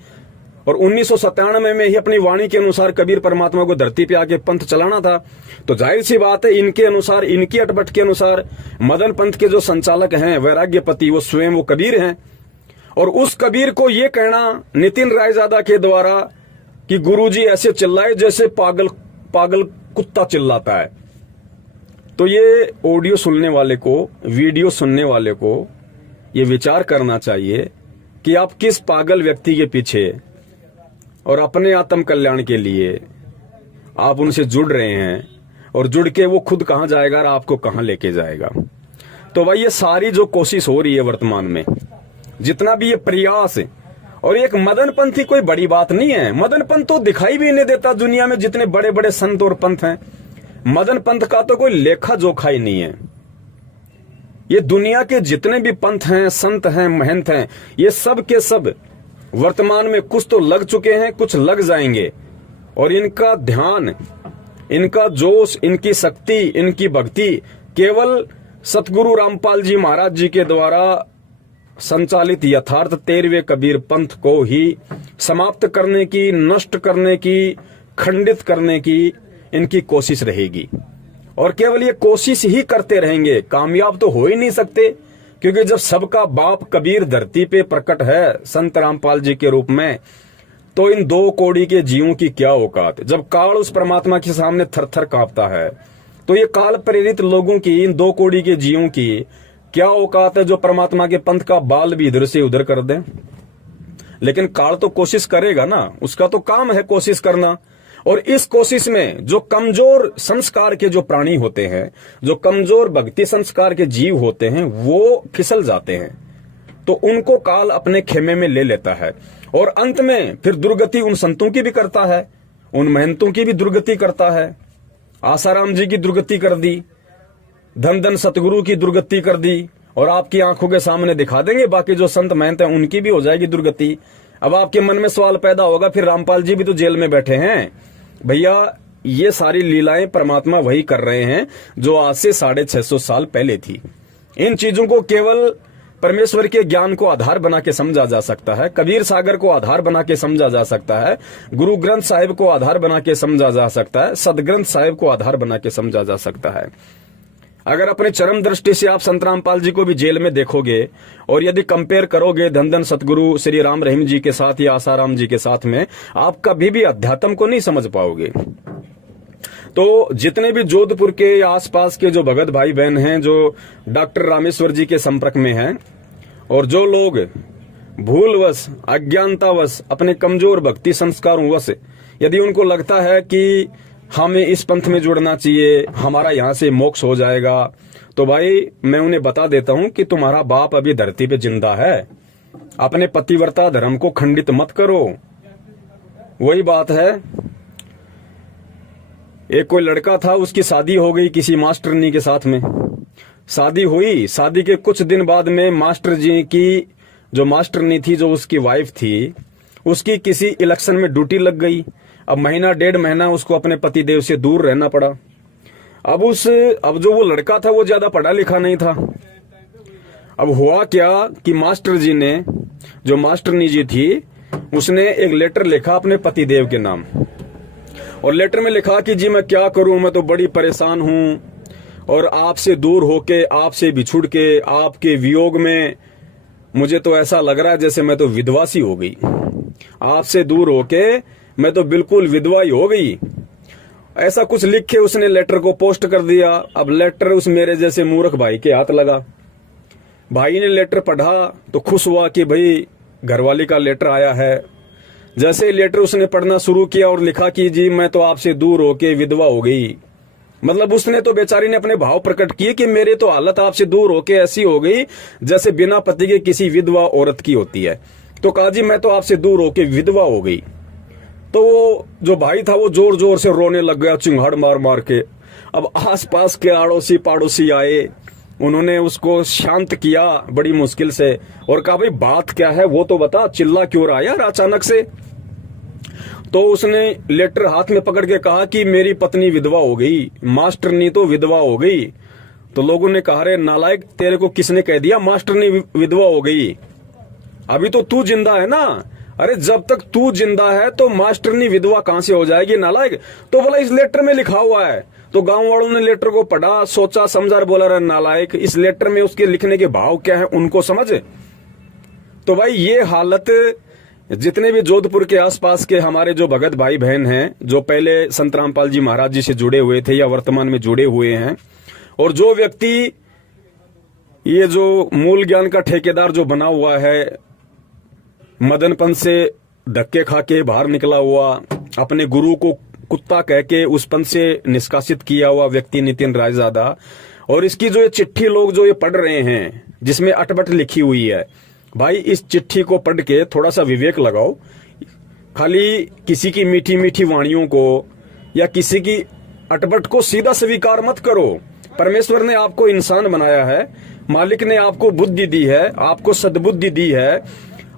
और 1997 में ही अपनी वाणी के अनुसार कबीर परमात्मा को धरती पे आके पंथ चलाना था। तो जाहिर सी बात है इनके अनुसार, इनकी अटपट के अनुसार मदन पंथ के जो संचालक हैं वैराग्यपति, वो स्वयं वो कबीर हैं। और उस कबीर को ये कहना नितिन रायजादा के द्वारा कि गुरुजी ऐसे चिल्लाए जैसे पागल पागल कुत्ता चिल्लाता है, तो ये ऑडियो सुनने वाले को, वीडियो सुनने वाले को ये विचार करना चाहिए कि आप किस पागल व्यक्ति के पीछे और अपने आत्म कल्याण के लिए आप उनसे जुड़ रहे हैं, और जुड़ के वो खुद कहां जाएगा और आपको कहां लेके जाएगा। तो भाई ये सारी जो कोशिश हो रही है वर्तमान में, जितना भी ये प्रयास है, और एक मदन पंथ ही कोई बड़ी बात नहीं है। मदन पंथ तो दिखाई भी नहीं देता दुनिया में, जितने बड़े बड़े संत और पंथ हैं, मदन पंथ का तो कोई लेखा जोखा ही नहीं है। ये दुनिया के जितने भी पंथ हैं, संत हैं, महंत हैं, ये सब के सब वर्तमान में कुछ तो लग चुके हैं, कुछ लग जाएंगे, और इनका ध्यान, इनका जोश, इनकी शक्ति, इनकी भक्ति केवल सतगुरु रामपाल जी महाराज जी के द्वारा संचालित यथार्थ 13वें कबीर पंथ को ही समाप्त करने की, नष्ट करने की, खंडित करने की इनकी कोशिश रहेगी। और केवल ये कोशिश ही करते रहेंगे, कामयाब तो हो ही नहीं सकते, क्योंकि जब सबका बाप कबीर धरती पे प्रकट है संत रामपाल जी के रूप में, तो इन 2 कौड़ी के जीवों की क्या औकात। जब काल उस परमात्मा के सामने थर थर कांपता है, तो ये काल प्रेरित लोगों की, इन 2 कौड़ी के जीवों की क्या औकात है जो परमात्मा के पंथ का बाल भी इधर से उधर कर दें। लेकिन काल तो कोशिश करेगा ना, उसका तो काम है कोशिश करना। और इस कोशिश में जो कमजोर संस्कार के जो प्राणी होते हैं, जो कमजोर भक्ति संस्कार के जीव होते हैं, वो फिसल जाते हैं, तो उनको काल अपने खेमे में ले लेता है। और अंत में फिर दुर्गति उन संतों की भी करता है, उन महंतों की भी दुर्गति करता है। आसाराम जी की दुर्गति कर दी, धन धन सतगुरु की दुर्गति कर दी, और आपकी आंखों के सामने दिखा देंगे बाकी जो संत महंत हैं उनकी भी हो जाएगी दुर्गति। अब आपके मन में सवाल पैदा होगा, फिर रामपाल जी भी तो जेल में बैठे हैं। भैया ये सारी लीलाएं परमात्मा वही कर रहे हैं जो आज से 650 साल पहले थी। इन चीजों को केवल परमेश्वर के ज्ञान को आधार बना के समझा जा सकता है, कबीर सागर को आधार बना के समझा जा सकता है, गुरु ग्रंथ साहिब को आधार बना के समझा जा सकता है, सदग्रंथ साहिब को आधार बना के समझा जा सकता है। अगर अपने चरम दृष्टि से आप संत रामपाल जी को भी जेल में देखोगे और यदि कंपेयर करोगे धन धन सतगुरु श्री राम रहीम जी के साथ या आसाराम जी के साथ में, आप कभी भी अध्यात्म को नहीं समझ पाओगे। तो जितने भी जोधपुर के आसपास के जो भगत भाई बहन हैं जो डॉक्टर रामेश्वर जी के संपर्क में हैं, और जो लोग भूलवश अज्ञानतावश अपने कमजोर भक्ति संस्कारों वश यदि उनको लगता है कि हमें इस पंथ में जुड़ना चाहिए, हमारा यहाँ से मोक्ष हो जाएगा, तो भाई मैं उन्हें बता देता हूं कि तुम्हारा बाप अभी धरती पे जिंदा है। अपने पतिव्रता धर्म को खंडित मत करो। वही बात है, एक कोई लड़का था, उसकी शादी हो गई किसी मास्टरनी के साथ में। शादी हुई, शादी के कुछ दिन बाद में मास्टर जी की जो मास्टरनी थी, जो उसकी वाइफ थी, उसकी किसी इलेक्शन में ड्यूटी लग गई। अब महीना डेढ़ महीना उसको अपने पतिदेव से दूर रहना पड़ा। अब जो वो लड़का था वो ज्यादा पढ़ा लिखा नहीं था। अब हुआ क्या कि मास्टर जी ने, जो मास्टरनी जी थी, उसने एक लेटर लिखा अपने पतिदेव के नाम, और लेटर में लिखा कि जी मैं क्या करूं, मैं तो बड़ी परेशान हूं और आपसे दूर होके, आपसे बिछुड़ के, आपके वियोग में मुझे तो ऐसा लग रहा है जैसे मैं तो विधवा सी हो गई। आपसे दूर होके मैं तो बिल्कुल विधवा ही हो गई। ऐसा कुछ लिख के उसने लेटर को पोस्ट कर दिया। अब लेटर उस मेरे जैसे मूर्ख भाई के हाथ लगा। भाई ने लेटर पढ़ा तो खुश हुआ कि भाई घरवाली का लेटर आया है। जैसे ही लेटर उसने पढ़ना शुरू किया और लिखा कि जी मैं तो आपसे दूर होके विधवा हो गई, मतलब उसने तो बेचारी ने अपने भाव प्रकट किए कि मेरे तो हालत आपसे दूर होके ऐसी हो गई जैसे बिना पति के किसी विधवा औरत की होती है। तो कहा जी मैं तो आपसे दूर होके विधवा हो गई। तो वो जो भाई था वो जोर जोर से रोने लग गया, चिंगाड़ मार मार के। अब आसपास के आड़ोसी पाड़ोसी आए, उन्होंने उसको शांत किया बड़ी मुश्किल से और कहा भाई बात क्या है वो तो बता, चिल्ला क्यों रहा यार अचानक से। तो उसने लेटर हाथ में पकड़ के कहा कि मेरी पत्नी विधवा हो गई, मास्टरनी तो विधवा हो गई। तो लोगों ने कहा रे नालायक, तेरे को किसने कह दिया मास्टरनी विधवा हो गई? अभी तो तू जिंदा है ना। अरे जब तक तू जिंदा है तो मास्टरनी विधवा कहां से हो जाएगी नालायक? तो बोला इस लेटर में लिखा हुआ है। तो गांव वालों ने लेटर को पढ़ा, सोचा समझा, बोला रे नालायक, इस लेटर में उसके लिखने के भाव क्या है उनको समझ। तो भाई ये हालत जितने भी जोधपुर के आसपास के हमारे जो भगत भाई बहन हैं, जो पहले संत रामपाल जी महाराज जी से जुड़े हुए थे या वर्तमान में जुड़े हुए हैं, और जो व्यक्ति ये जो मूल ज्ञान का ठेकेदार जो बना हुआ है, मदनपन से धक्के खा के बाहर निकला हुआ, अपने गुरु को कुत्ता कह के उस पन से निष्कासित किया हुआ व्यक्ति नितिन रायजादा, और इसकी जो ये चिट्ठी लोग जो ये पढ़ रहे हैं जिसमें अटबट लिखी हुई है, भाई इस चिट्ठी को पढ़ के थोड़ा सा विवेक लगाओ। खाली किसी की मीठी मीठी वाणियों को या किसी की अटबट को सीधा स्वीकार मत करो। परमेश्वर ने आपको इंसान बनाया है, मालिक ने आपको बुद्धि दी है, आपको सद्बुद्धि दी है।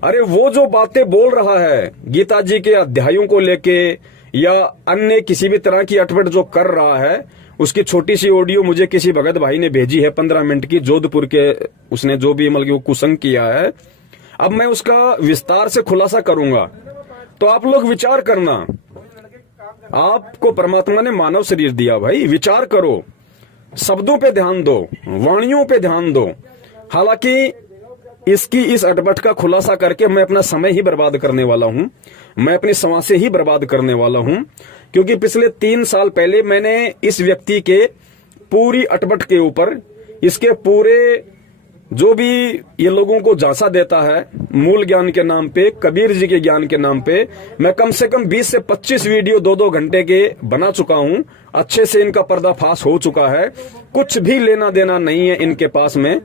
अरे वो जो बातें बोल रहा है गीता जी के अध्यायों को लेके या अन्य किसी भी तरह की अटपट जो कर रहा है, उसकी छोटी सी ऑडियो मुझे किसी भगत भाई ने भेजी है 15 मिनट की, जोधपुर के, उसने जो भी मतलब कुसंग किया है। अब मैं उसका विस्तार से खुलासा करूंगा, तो आप लोग विचार करना। आपको परमात्मा ने मानव शरीर दिया, भाई विचार करो, शब्दों पे ध्यान दो, वाणियों पे ध्यान दो। हालांकि इसकी इस अटपट का खुलासा करके मैं अपना समय ही बर्बाद करने वाला हूं, मैं अपनी समाज से ही बर्बाद करने वाला हूं, क्योंकि पिछले 3 साल पहले मैंने इस व्यक्ति के पूरी अटपट के ऊपर, इसके पूरे जो भी ये लोगों को झांसा देता है मूल ज्ञान के नाम पे, कबीर जी के ज्ञान के नाम पे, मैं कम से कम 20 से 25 वीडियो 2-2 घंटे के बना चुका हूं। अच्छे से इनका पर्दाफाश हो चुका है, कुछ भी लेना देना नहीं है इनके पास में,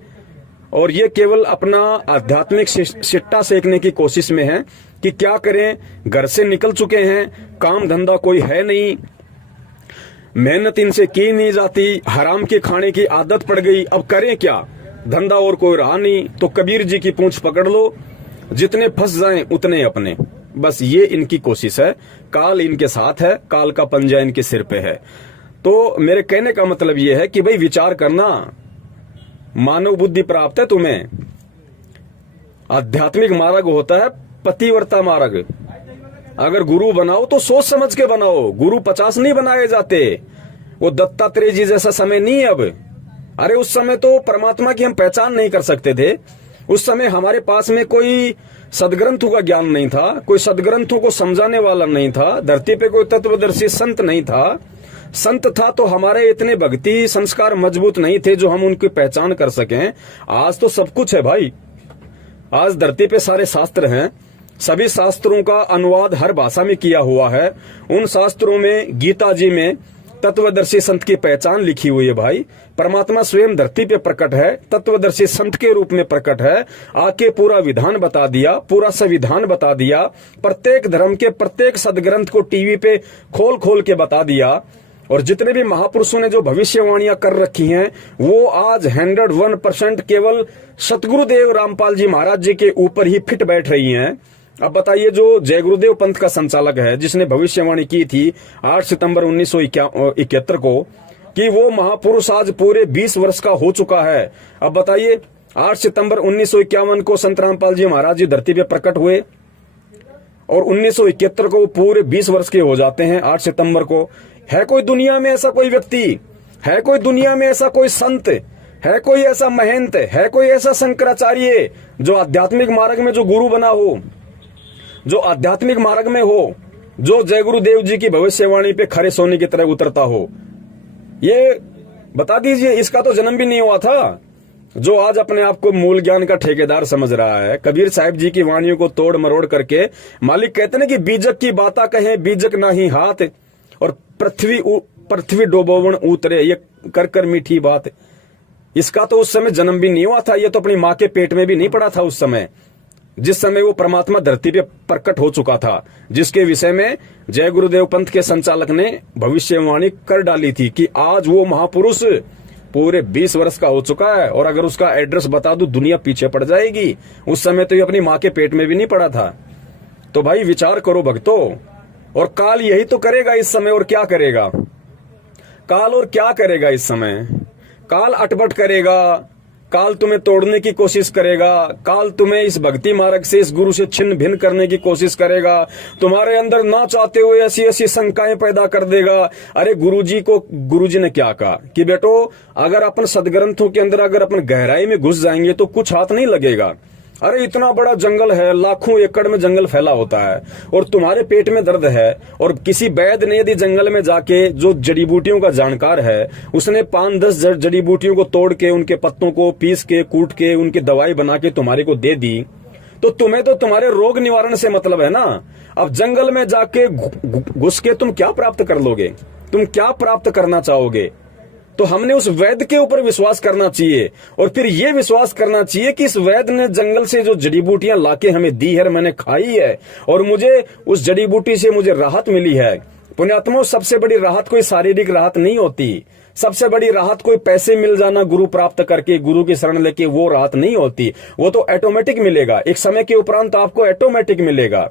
और ये केवल अपना आध्यात्मिक सिट्टा सेकने की कोशिश में है कि क्या करें, घर से निकल चुके हैं, काम धंधा कोई है नहीं, मेहनत इनसे की नहीं जाती, हराम के खाने की आदत पड़ गई, अब करें क्या, धंधा और कोई रहा नहीं, तो कबीर जी की पूंछ पकड़ लो, जितने फंस जाएं उतने अपने। बस ये इनकी कोशिश है, काल इनके साथ है, काल का पंजा इनके सिर पे है। तो मेरे कहने का मतलब ये है कि भाई विचार करना, मानव बुद्धि प्राप्त है तुम्हें, आध्यात्मिक मार्ग होता है पतिव्रता मार्ग। अगर गुरु बनाओ तो सोच समझ के बनाओ। गुरु 50 नहीं बनाए जाते। वो दत्तात्रेय जी जैसा समय नहीं है अब। अरे उस समय तो परमात्मा की हम पहचान नहीं कर सकते थे। उस समय हमारे पास में कोई सदग्रंथों का ज्ञान नहीं था, कोई सदग्रंथों को समझाने वाला नहीं था, धरती पे कोई तत्वदर्शी संत नहीं था। संत था तो हमारे इतने भक्ति संस्कार मजबूत नहीं थे जो हम उनकी पहचान कर सकें। आज तो सब कुछ है भाई। आज धरती पे सारे शास्त्र हैं। सभी शास्त्रों का अनुवाद हर भाषा में किया हुआ है। उन शास्त्रों में, गीता जी में तत्वदर्शी संत की पहचान लिखी हुई है भाई। परमात्मा स्वयं धरती पे प्रकट है, तत्वदर्शी संत के रूप में प्रकट है। आके पूरा विधान बता दिया, पूरा संविधान बता दिया, प्रत्येक धर्म के प्रत्येक सदग्रंथ को टीवी पे खोल खोल के बता दिया। और जितने भी महापुरुषों ने जो भविष्यवाणियां कर रखी हैं वो आज 101% केवल सतगुरुदेव रामपाल जी महाराज जी के ऊपर ही फिट बैठ रही हैं। अब बताइए, जो जय गुरुदेव पंथ का संचालक है, जिसने भविष्यवाणी की थी 8 सितंबर 1971 को कि वो महापुरुष आज पूरे 20 वर्ष का हो चुका है। अब बताइए, 8 सितंबर 1951 को संत रामपाल जी महाराज जी धरती पे प्रकट हुए और 1971 को पूरे 20 वर्ष के हो जाते हैं 8 सितंबर को। है कोई दुनिया में ऐसा कोई व्यक्ति, है कोई दुनिया में ऐसा कोई संत, है कोई ऐसा महंत, है कोई ऐसा शंकराचार्य जो आध्यात्मिक मार्ग में जो गुरु बना हो, जो आध्यात्मिक मार्ग में हो, जो जय गुरुदेव जी की भविष्यवाणी पे खरे सोने की तरह उतरता हो? ये बता दीजिए। इसका तो जन्म भी नहीं हुआ था जो आज अपने आप को मूल ज्ञान का ठेकेदार समझ रहा है। कबीर साहिब जी की वाणियों को तोड़ मरोड़ करके मालिक कहते ना कि बीजक की बाता कहें बीजक नाही हाथ, और पृथ्वी डोबोवन उतरे, ये कर कर मीठी बात। इसका तो उस समय जन्म भी नहीं हुआ था। ये तो अपनी माँ के पेट में भी नहीं पड़ा था उस समय, जिस समय वो परमात्मा धरती पे प्रकट हो चुका था, जिसके विषय में जय गुरुदेव पंथ के संचालक ने भविष्यवाणी कर डाली थी कि आज वो महापुरुष पूरे 20 वर्ष का हो चुका है। और अगर उसका एड्रेस बता दूं दुनिया पीछे पड़ जाएगी। उस समय तो ये अपनी माँ के पेट में भी नहीं पड़ा था। तो भाई विचार करो भक्तों। और काल यही तो करेगा इस समय। और क्या करेगा काल? और क्या करेगा इस समय? काल अटपट करेगा, काल तुम्हें तोड़ने की कोशिश करेगा, काल तुम्हें इस भक्ति मार्ग से, इस गुरु से छिन्न भिन्न करने की कोशिश करेगा, तुम्हारे अंदर ना चाहते हुए ऐसी ऐसी शंकाएं पैदा कर देगा। अरे गुरुजी ने क्या कहा कि बेटो, अगर अपन सदग्रंथों के अंदर अगर अपन गहराई में घुस जाएंगे तो कुछ हाथ नहीं लगेगा। अरे इतना बड़ा जंगल है, लाखों एकड़ में जंगल फैला होता है, और तुम्हारे पेट में दर्द है, और किसी वैद्य ने यदि जंगल में जाके, जो जड़ी बूटियों का जानकार है, उसने 5-10 जड़ी बूटियों को तोड़ के, उनके पत्तों को पीस के, कूट के, उनकी दवाई बना के तुम्हारे को दे दी, तो तुम्हें तो तुम्हारे रोग निवारण से मतलब है ना। अब जंगल में जाके घुस के तुम क्या प्राप्त कर लोगे? तुम क्या प्राप्त करना चाहोगे? तो हमने उस वैद्य के ऊपर विश्वास करना चाहिए, और फिर ये विश्वास करना चाहिए कि इस वैद्य ने जंगल से जो जड़ी बूटियां लाके हमें दी है, मैंने खाई है, और मुझे उस जड़ी बूटी से मुझे राहत मिली है। पुण्यात्माओं, सबसे बड़ी राहत कोई शारीरिक राहत नहीं होती। सबसे बड़ी राहत कोई पैसे मिल जाना, गुरु प्राप्त करके, गुरु की शरण लेके, वो राहत नहीं होती। वो तो ऑटोमेटिक मिलेगा, एक समय के उपरांत आपको ऑटोमेटिक मिलेगा।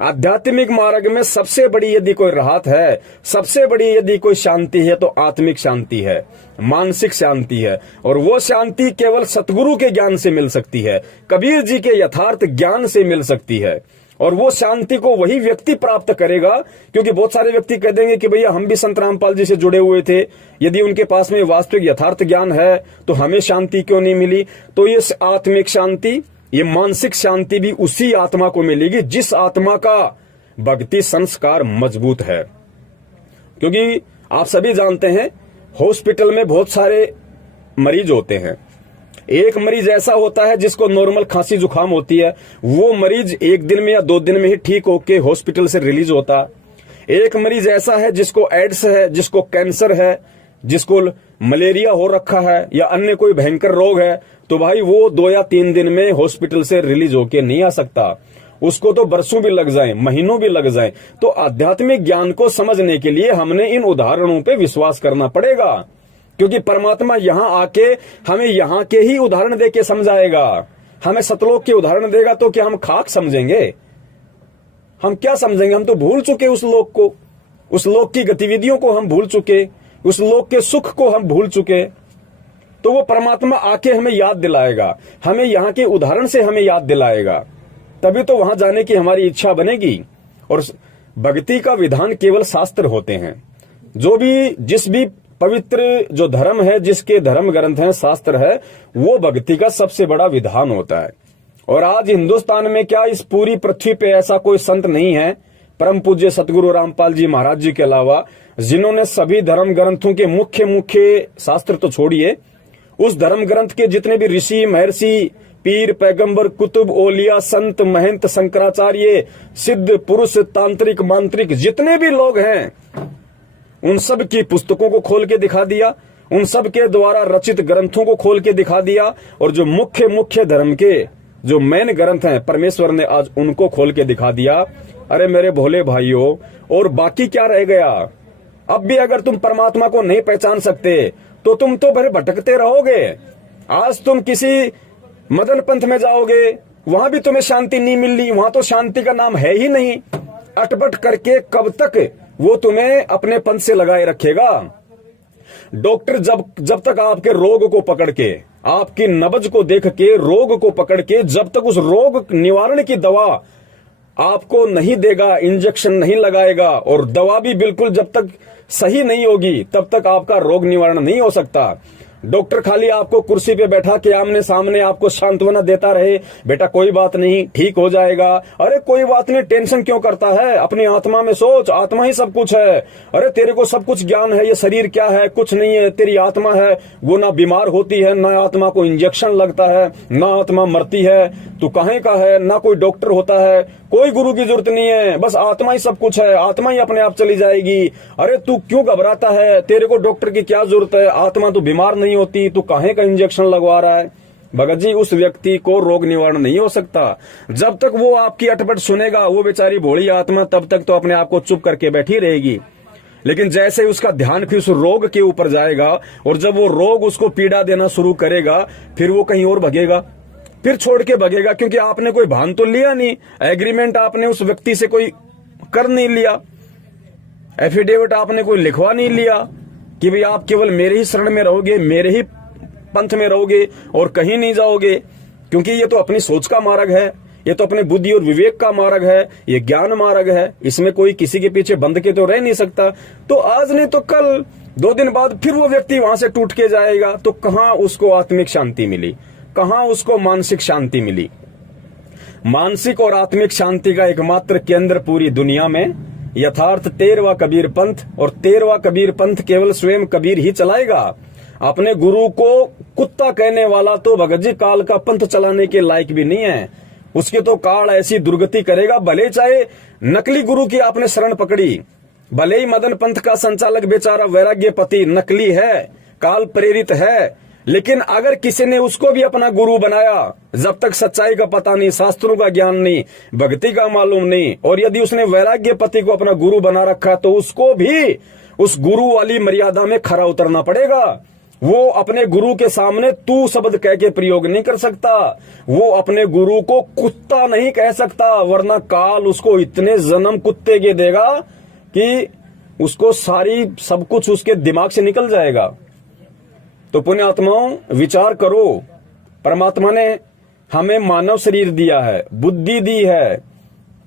आध्यात्मिक मार्ग में सबसे बड़ी यदि कोई राहत है, सबसे बड़ी यदि कोई शांति है, तो आत्मिक शांति है, मानसिक शांति है। और वो शांति केवल सतगुरु के ज्ञान से मिल सकती है, कबीर जी के यथार्थ ज्ञान से मिल सकती है। और वो शांति को वही व्यक्ति प्राप्त करेगा, क्योंकि बहुत सारे व्यक्ति कह देंगे कि भैया हम भी संत रामपाल जी से जुड़े हुए थे, यदि उनके पास में वास्तविक यथार्थ ज्ञान है तो हमें शांति क्यों नहीं मिली? तो ये आत्मिक शांति, ये मानसिक शांति भी उसी आत्मा को मिलेगी जिस आत्मा का भक्ति संस्कार मजबूत है। क्योंकि आप सभी जानते हैं, हॉस्पिटल में बहुत सारे मरीज होते हैं। एक मरीज ऐसा होता है जिसको नॉर्मल खांसी जुकाम होती है, वो मरीज 1 दिन में या 2 दिन में ही ठीक होके हॉस्पिटल से रिलीज होता। एक मरीज ऐसा है जिसको एड्स है, जिसको कैंसर है, जिसको मलेरिया हो रखा है, या अन्य कोई भयंकर रोग है, तो भाई वो 2 या 3 दिन में हॉस्पिटल से रिलीज होके नहीं आ सकता। उसको तो बरसों भी लग जाएं, महीनों भी लग जाएं। तो आध्यात्मिक ज्ञान को समझने के लिए हमने इन उदाहरणों पे विश्वास करना पड़ेगा, क्योंकि परमात्मा यहां आके हमें यहां के ही उदाहरण देके समझाएगा। हमें सतलोक के उदाहरण देगा तो क्या हम खाक समझेंगे? हम क्या समझेंगे? हम तो भूल चुके उस लोक को, उस लोक की गतिविधियों को हम भूल चुके, उस लोक के सुख को हम भूल चुके। तो वो परमात्मा आके हमें याद दिलाएगा, हमें यहाँ के उदाहरण से हमें याद दिलाएगा, तभी तो वहां जाने की हमारी इच्छा बनेगी। और भक्ति का विधान केवल शास्त्र होते हैं। जो भी जिस भी पवित्र जो धर्म है, जिसके धर्म ग्रंथ हैं, शास्त्र है, वो भक्ति का सबसे बड़ा विधान होता है। और आज हिंदुस्तान में क्या, इस पूरी पृथ्वी पे ऐसा कोई संत नहीं है, परम पूज्य सतगुरु रामपाल जी महाराज जी के अलावा, जिन्होंने सभी धर्म ग्रंथों के मुख्य शास्त्र तो छोड़िए, उस धर्म ग्रंथ के जितने भी ऋषि, महर्षि, पीर, पैगंबर, कुतुब, ओलिया, संत, महंत, शंकराचार्य, सिद्ध पुरुष, तांत्रिक, मांत्रिक, जितने भी लोग हैं, उन सब की पुस्तकों को खोल के दिखा दिया, उन सब के द्वारा रचित ग्रंथों को खोल के दिखा दिया, और जो मुख्य धर्म के जो मेन ग्रंथ हैं, परमेश्वर ने आज उनको खोल के दिखा दिया। अरे मेरे भोले भाइयों, और बाकी क्या रह गया? अब भी अगर तुम परमात्मा को नहीं पहचान सकते तो तुम तो भरे भटकते रहोगे। आज तुम किसी मदन पंथ में जाओगे, वहां भी तुम्हें शांति नहीं मिल रही, वहां तो शांति का नाम है ही नहीं। अटपट करके कब तक वो तुम्हें अपने पंथ से लगाए रखेगा? डॉक्टर जब तक आपके रोग को पकड़ के, आपकी नब्ज को देख के, रोग को पकड़ के, जब तक उस रोग निवारण की दवा आपको नहीं देगा, इंजेक्शन नहीं लगाएगा, और दवा भी बिल्कुल जब तक सही नहीं होगी, तब तक आपका रोग निवारण नहीं हो सकता। डॉक्टर खाली आपको कुर्सी पे बैठा के आमने सामने आपको सांत्वना देता रहे, बेटा कोई बात नहीं, ठीक हो जाएगा। अरे कोई बात नहीं, टेंशन क्यों करता है? अपनी आत्मा में सोच, आत्मा ही सब कुछ है। अरे तेरे को सब कुछ ज्ञान है, ये शरीर क्या है? कुछ नहीं है, तेरी आत्मा है, वो ना बीमार होती है, ना आत्मा को इंजेक्शन लगता है, ना आत्मा मरती है। तू कहीं का है? ना कोई डॉक्टर होता है, कोई गुरु की जरूरत नहीं है, बस आत्मा ही सब कुछ है, आत्मा ही अपने आप चली जाएगी। अरे तू क्यों घबराता है? तेरे को डॉक्टर की क्या जरूरत है? आत्मा तो बीमार नहीं होती, तू काहे का इंजेक्शन लगवा रहा है? भगत जी, उस व्यक्ति को रोग निवारण नहीं हो सकता। जब तक वो आपकी अटपट सुनेगा, वो बेचारी भोली आत्मा तब तक तो अपने आप को चुप करके बैठी रहेगी। लेकिन जैसे उसका ध्यान फिर उस रोग के ऊपर जाएगा, और जब वो रोग उसको पीड़ा देना शुरू करेगा, फिर वो कहीं और भगेगा, फिर छोड़ के भगेगा, क्योंकि आपने कोई भान तो लिया नहीं, एग्रीमेंट आपने उस व्यक्ति से कोई कर नहीं लिया, एफिडेविट आपने कोई लिखवा नहीं लिया कि भाई आप केवल मेरे ही शरण में रहोगे, मेरे ही पंथ में रहोगे और कहीं नहीं जाओगे। क्योंकि ये तो अपनी सोच का मार्ग है, ये तो अपने बुद्धि और विवेक का मार्ग है, ये ज्ञान मार्ग है, इसमें कोई किसी के पीछे बंध के तो रह नहीं सकता। तो आज नहीं तो कल, 2 दिन बाद फिर वो व्यक्ति वहां से टूट के जाएगा। तो कहां उसको आत्मिक शांति मिली, कहां उसको मानसिक शांति मिली? मानसिक और आत्मिक शांति का एकमात्र केंद्र पूरी दुनिया में यथार्थ 13वां कबीर पंथ, और 13वां कबीर पंथ केवल स्वयं कबीर ही चलाएगा। अपने गुरु को कुत्ता कहने वाला तो भगत जी काल का पंथ चलाने के लायक भी नहीं है। उसके तो काल ऐसी दुर्गति करेगा, भले चाहे नकली गुरु की आपने शरण पकड़ी, भले ही मदन पंथ का संचालक बेचारा वैराग्य पति नकली है, काल प्रेरित है, लेकिन अगर किसी ने उसको भी अपना गुरु बनाया, जब तक सच्चाई का पता नहीं, शास्त्रों का ज्ञान नहीं, भक्ति का मालूम नहीं, और यदि उसने वैराग्य पति को अपना गुरु बना रखा, तो उसको भी उस गुरु वाली मर्यादा में खरा उतरना पड़ेगा। वो अपने गुरु के सामने तू शब्द कह के प्रयोग नहीं कर सकता, वो अपने गुरु को कुत्ता नहीं कह सकता, वरना काल उसको इतने जन्म कुत्ते के देगा कि उसको सारी सब कुछ उसके दिमाग से निकल जाएगा। तो पुण्यात्माओं, विचार करो, परमात्मा ने हमें मानव शरीर दिया है, बुद्धि दी है,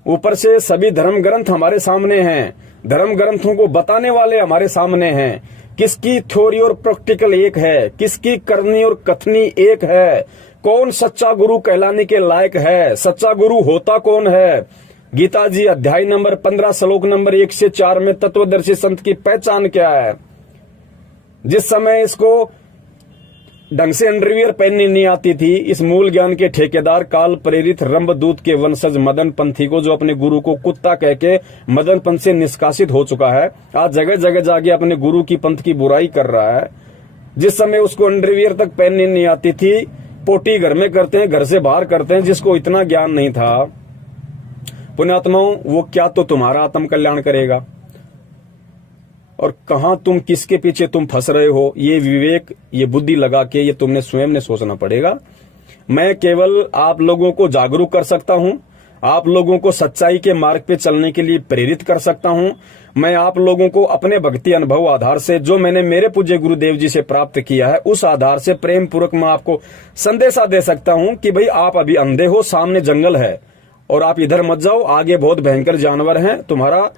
ऊपर से सभी धर्म ग्रंथ हमारे सामने हैं, धर्म ग्रंथों को बताने वाले हमारे सामने हैं। किसकी थ्योरी और प्रैक्टिकल एक है, किसकी करनी और कथनी एक है, कौन सच्चा गुरु कहलाने के लायक है, सच्चा गुरु होता कौन है। गीता जी अध्याय नंबर 15 श्लोक नंबर 1 से 4 में तत्वदर्शी संत की पहचान क्या है। जिस समय इसको ढंग से अंडरवियर पहननी नहीं आती थी, इस मूल ज्ञान के ठेकेदार काल प्रेरित रंभदूत के वंशज मदन पंथी को, जो अपने गुरु को कुत्ता कह के मदन पंथ से निष्कासित हो चुका है, आज जगह जगह जाके अपने गुरु की पंथ की बुराई कर रहा है। जिस समय उसको अंडरवियर तक पहननी नहीं आती थी, पोटी घर में करते हैं, घर से बाहर करते हैं, जिसको इतना ज्ञान नहीं था, पुण्यात्माओं, वो क्या तो तुम्हारा आत्म कल्याण करेगा, और कहां तुम किसके पीछे तुम फंस रहे हो, ये विवेक, ये बुद्धि लगा के ये तुमने स्वयं ने सोचना पड़ेगा। मैं केवल आप लोगों को जागरूक कर सकता हूं, आप लोगों को सच्चाई के मार्ग पे चलने के लिए प्रेरित कर सकता हूं। मैं आप लोगों को अपने भक्ति अनुभव आधार से, जो मैंने मेरे पूज्य गुरुदेव जी से प्राप्त किया है, उस आधार से प्रेम पूर्वक मैं आपको संदेशा दे सकता हूं कि भाई आप अभी अंधे हो, सामने जंगल है और आप इधर मत जाओ, आगे बहुत भयंकर जानवर हैं, तुम्हारा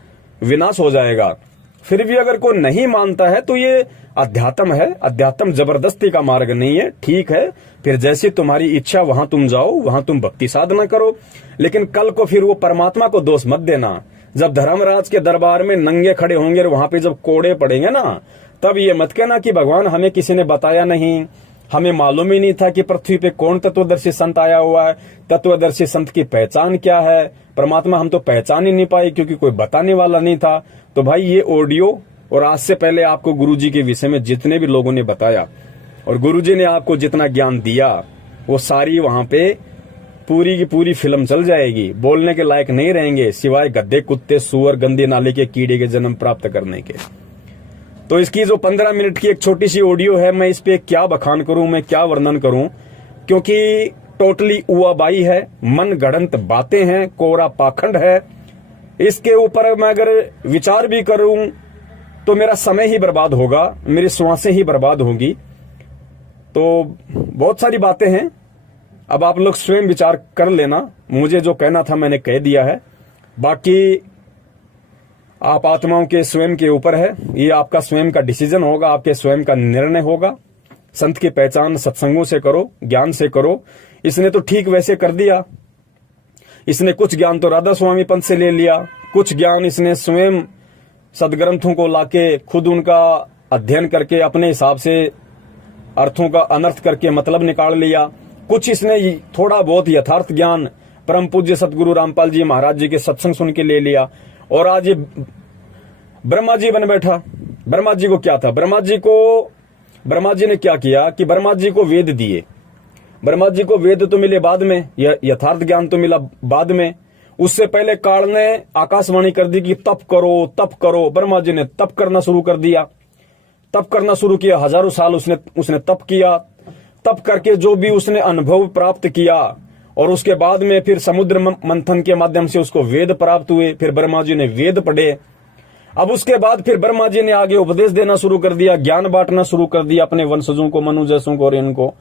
विनाश हो जाएगा। फिर भी अगर कोई नहीं मानता है तो ये अध्यात्म है, अध्यात्म जबरदस्ती का मार्ग नहीं है। ठीक है, फिर जैसी तुम्हारी इच्छा वहां तुम जाओ, वहां तुम भक्ति साधना करो, लेकिन कल को फिर वो परमात्मा को दोष मत देना। जब धर्मराज के दरबार में नंगे खड़े होंगे और वहां पे जब कोड़े पड़ेंगे ना, तब ये मत कहना कि भगवान हमें किसी ने बताया नहीं, हमें मालूम ही नहीं था कि पृथ्वी पे कौन तत्वदर्शी संत आया हुआ है, तत्वदर्शी संत की पहचान क्या है। परमात्मा हम तो पहचान ही नहीं पाए क्योंकि कोई बताने वाला नहीं था। तो भाई ये ऑडियो और आज से पहले आपको गुरुजी के विषय में जितने भी लोगों ने बताया और गुरुजी ने आपको जितना ज्ञान दिया, वो सारी वहां पे पूरी की पूरी फिल्म चल जाएगी। बोलने के लायक नहीं रहेंगे सिवाय गद्दे, कुत्ते, सुअर, गंदे नाले के कीड़े के जन्म प्राप्त करने के। तो इसकी जो 15 मिनट की एक छोटी सी ऑडियो है, मैं इस पे क्या बखान करूं, मैं क्या वर्णन करूं, क्योंकि टोटली उआबाई है, मन गढ़ंत बातें हैं, कोरा पाखंड है। इसके ऊपर मैं अगर विचार भी करूं तो मेरा समय ही बर्बाद होगा, मेरी श्वासें ही बर्बाद होंगी। तो बहुत सारी बातें हैं, अब आप लोग स्वयं विचार कर लेना। मुझे जो कहना था मैंने कह दिया है, बाकी आप आत्माओं के स्वयं के ऊपर है। ये आपका स्वयं का डिसीजन होगा, आपके स्वयं का निर्णय होगा। संत की पहचान सत्संगों से करो, ज्ञान से करो। इसने तो ठीक वैसे कर दिया, इसने कुछ ज्ञान तो राधा स्वामी पंथ से ले लिया, कुछ ज्ञान इसने स्वयं सदग्रंथों को लाके खुद उनका अध्ययन करके अपने हिसाब से अर्थों का अनर्थ करके मतलब निकाल लिया, कुछ इसने थोड़ा बहुत यथार्थ ज्ञान परम पूज्य सतगुरु रामपाल जी महाराज जी के सत्संग सुन के ले लिया, और आज ये ब्रह्मा जी बन बैठा। ब्रह्मा जी को क्या था, ब्रह्मा जी ने क्या किया कि ब्रह्मा जी को वेद दिए। ब्रह्मा जी को वेद तो मिले बाद में, यथार्थ ज्ञान तो मिला बाद में। उससे पहले काल ने आकाशवाणी कर दी कि तप करो, तप करो। ब्रह्मा जी ने तप करना शुरू कर दिया, तप करना शुरू किया। हजारों साल उसने तप किया। तप करके जो भी उसने अनुभव प्राप्त किया, और उसके बाद में फिर समुद्र मंथन के माध्यम से उसको वेद प्राप्त हुए। फिर ब्रह्मा जी ने वेद पढ़े। अब उसके बाद फिर ब्रह्मा जी ने आगे उपदेश देना शुरू कर दिया, ज्ञान बांटना शुरू कर दिया अपने वंशजों को, मनु जैसों को और इनको।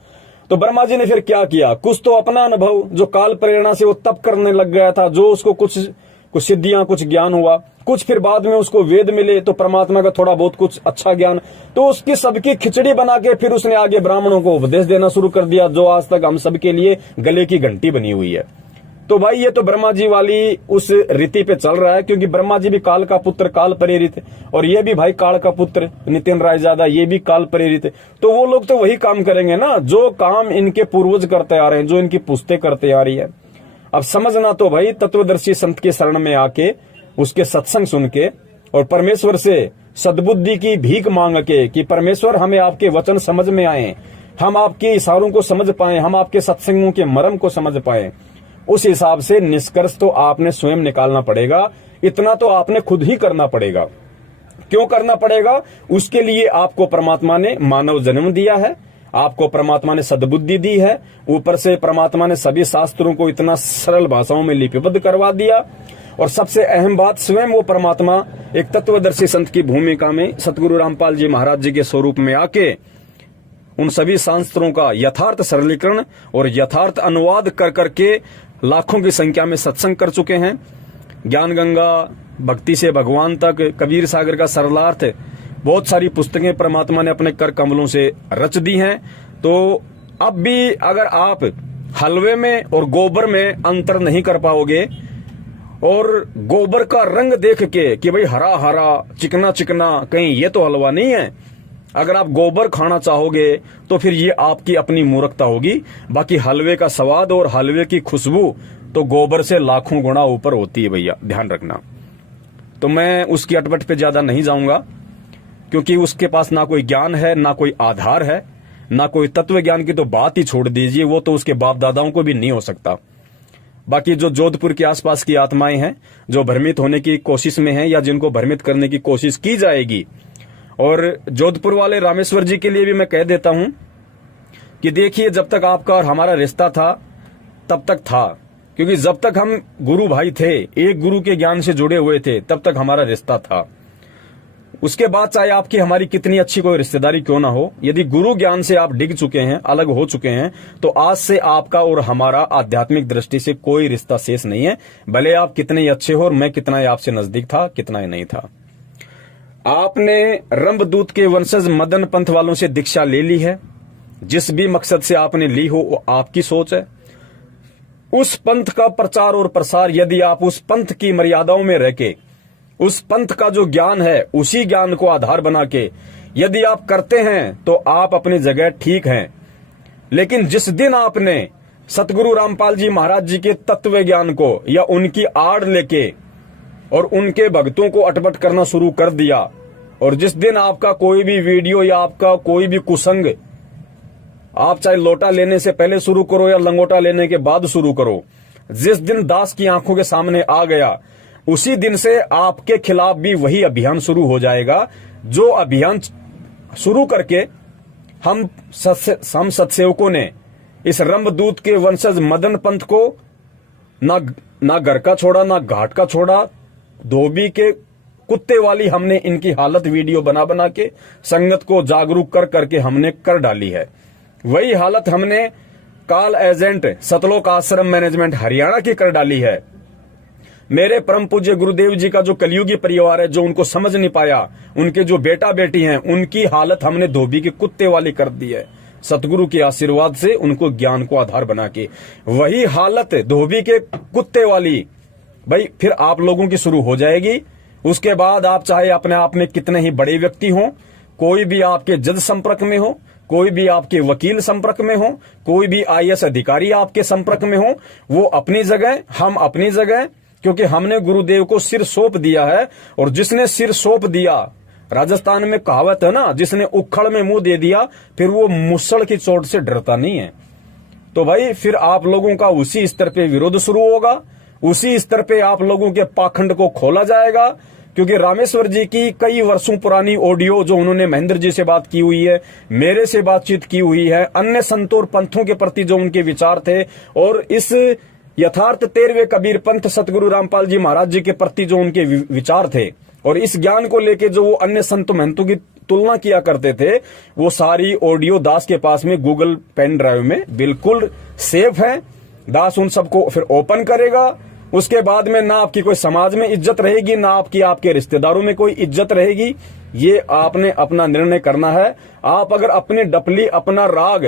तो ब्रह्मा जी ने फिर क्या किया, कुछ तो अपना अनुभव जो काल प्रेरणा से वो तप करने लग गया था, जो उसको कुछ सिद्धियां, कुछ ज्ञान हुआ, कुछ फिर बाद में उसको वेद मिले तो परमात्मा का थोड़ा बहुत कुछ अच्छा ज्ञान, तो उसकी सबकी खिचड़ी बना के फिर उसने आगे ब्राह्मणों को उपदेश देना शुरू कर दिया, जो आज तक हम सबके लिए गले की घंटी बनी हुई है। तो भाई ये तो ब्रह्मा जी वाली उस रीति पे चल रहा है, क्योंकि ब्रह्मा जी भी काल का पुत्र, काल प्रेरित, और ये भी भाई काल का पुत्र नितिन रायजादा, ये भी काल प्रेरित। तो वो लोग तो वही काम करेंगे ना जो काम इनके पूर्वज करते आ रहे हैं, जो इनकी पुश्तें करते आ रही है। अब समझना तो भाई तत्वदर्शी संत के शरण में आके, उसके सत्संग सुन के और परमेश्वर से सद्बुद्धि की भीख मांग के कि परमेश्वर हमें आपके वचन समझ में आए, हम आपके इशारों को समझ पाए, हम आपके सत्संगों के मर्म को समझ पाए, उस हिसाब से निष्कर्ष तो आपने स्वयं निकालना पड़ेगा। इतना तो आपने खुद ही करना पड़ेगा। क्यों करना पड़ेगा? उसके लिए आपको परमात्मा ने मानव जन्म दिया है, आपको परमात्मा ने सद्बुद्धि दी है, ऊपर से परमात्मा ने सभी शास्त्रों को इतना सरल भाषाओं में लिपिबद्ध करवा दिया, और सबसे अहम बात, स्वयं वो परमात्मा एक तत्वदर्शी संत की भूमिका में सतगुरु रामपाल जी महाराज जी के स्वरूप में आके उन सभी शास्त्रों का यथार्थ सरलीकरण और यथार्थ अनुवाद कर करके लाखों की संख्या में सत्संग कर चुके हैं। ज्ञान गंगा, भक्ति से भगवान तक, कबीर सागर का सरलार्थ, बहुत सारी पुस्तकें परमात्मा ने अपने कर कमलों से रच दी हैं। तो अब भी अगर आप हलवे में और गोबर में अंतर नहीं कर पाओगे, और गोबर का रंग देख के कि भाई हरा हरा, चिकना चिकना, कहीं ये तो हलवा नहीं है, अगर आप गोबर खाना चाहोगे तो फिर ये आपकी अपनी मूर्खता होगी। बाकी हलवे का स्वाद और हलवे की खुशबू तो गोबर से लाखों गुना ऊपर होती है भैया, ध्यान रखना। तो मैं उसकी अटपट पे ज्यादा नहीं जाऊंगा, क्योंकि उसके पास ना कोई ज्ञान है, ना कोई आधार है, ना कोई तत्व ज्ञान की तो बात ही छोड़ दीजिए, वो तो उसके बाप दादाओं को भी नहीं हो सकता। बाकी जो जोधपुर के आसपास की आत्माएं हैं, जो भ्रमित होने की कोशिश में हैं या जिनको भ्रमित करने की कोशिश की जाएगी, और जोधपुर वाले रामेश्वर जी के लिए भी मैं कह देता हूं कि देखिए, जब तक आपका और हमारा रिश्ता था तब तक था, क्योंकि जब तक हम गुरु भाई थे, एक गुरु के ज्ञान से जुड़े हुए थे, तब तक हमारा रिश्ता था। उसके बाद चाहे आपकी हमारी कितनी अच्छी कोई रिश्तेदारी क्यों ना हो, यदि गुरु ज्ञान से आप डिग चुके हैं, अलग हो चुके हैं, तो आज से आपका और हमारा आध्यात्मिक दृष्टि से कोई रिश्ता शेष नहीं है। भले आप कितने ही अच्छे हो और मैं कितना ही आपसे नजदीक था, कितना ही नहीं था। आपने रंभदूत के वंशज मदन पंथ वालों से दीक्षा ले ली है। जिस भी मकसद से आपने ली हो वो आपकी सोच है। उस पंथ का प्रचार और प्रसार यदि आप उस पंथ की मर्यादाओं में रह के, उस पंथ का जो ज्ञान है उसी ज्ञान को आधार बना के यदि आप करते हैं तो आप अपनी जगह ठीक हैं। लेकिन जिस दिन आपने सतगुरु रामपाल जी महाराज जी के तत्व ज्ञान को या उनकी आड़ लेके और उनके भक्तों को अटपट करना शुरू कर दिया, और जिस दिन आपका कोई भी वीडियो या आपका कोई भी कुसंग, आप चाहे लोटा लेने से पहले शुरू करो या लंगोटा लेने के बाद शुरू करो, जिस दिन दास की आंखों के सामने आ गया, उसी दिन से आपके खिलाफ भी वही अभियान शुरू हो जाएगा। जो अभियान शुरू करके हम सत्सेवकों ने इस रंभदूत के वंशज मदन पंथ को ना घर का छोड़ा, ना घाट का छोड़ा, धोबी के कुत्ते वाली हमने इनकी हालत वीडियो बना बना के संगत को जागरूक कर करके हमने कर डाली है। वही हालत हमने काल एजेंट सतलोक आश्रम मैनेजमेंट हरियाणा की कर डाली है। मेरे परम पूज्य गुरुदेव जी का जो कलयुगी परिवार है, जो उनको समझ नहीं पाया, उनके जो बेटा बेटी हैं, उनकी हालत हमने धोबी के कुत्ते वाली कर दी है। सतगुरु के आशीर्वाद से उनको ज्ञान को आधार बना के वही हालत धोबी के कुत्ते वाली भाई फिर आप लोगों की शुरू हो जाएगी। उसके बाद आप चाहे अपने आप में कितने ही बड़े व्यक्ति हों, कोई भी आपके जज संपर्क में हो, कोई भी आपके वकील संपर्क में हो, कोई भी आईएएस अधिकारी आपके संपर्क में हो, वो अपनी जगह, हम अपनी जगह, क्योंकि हमने गुरुदेव को सिर सौंप दिया है। और जिसने सिर सौंप दिया, राजस्थान में कहावत है ना, जिसने उखड़ में मुंह दे दिया फिर वो मुसड़ की चोट से डरता नहीं है। तो भाई फिर आप लोगों का उसी स्तर पे विरोध शुरू होगा, उसी स्तर पे आप लोगों के पाखंड को खोला जाएगा। क्योंकि रामेश्वर जी की कई वर्षों पुरानी ऑडियो जो उन्होंने महेंद्र जी से बात की हुई है, मेरे से बातचीत की हुई है, अन्य संतों और पंथों के प्रति जो उनके विचार थे, और इस यथार्थ 13वें कबीर पंथ सतगुरु रामपाल जी महाराज जी के प्रति जो उनके विचार थे, और इस ज्ञान को लेके जो वो अन्य संत महंतों की तुलना किया करते थे, वो सारी ऑडियो दास के पास में गूगल पेन ड्राइव में बिल्कुल सेफ है। दास उन सबको फिर ओपन करेगा। उसके बाद में ना आपकी कोई समाज में इज्जत रहेगी, ना आपकी आपके रिश्तेदारों में कोई इज्जत रहेगी। ये आपने अपना निर्णय करना है। आप अगर अपनी डपली, अपना राग,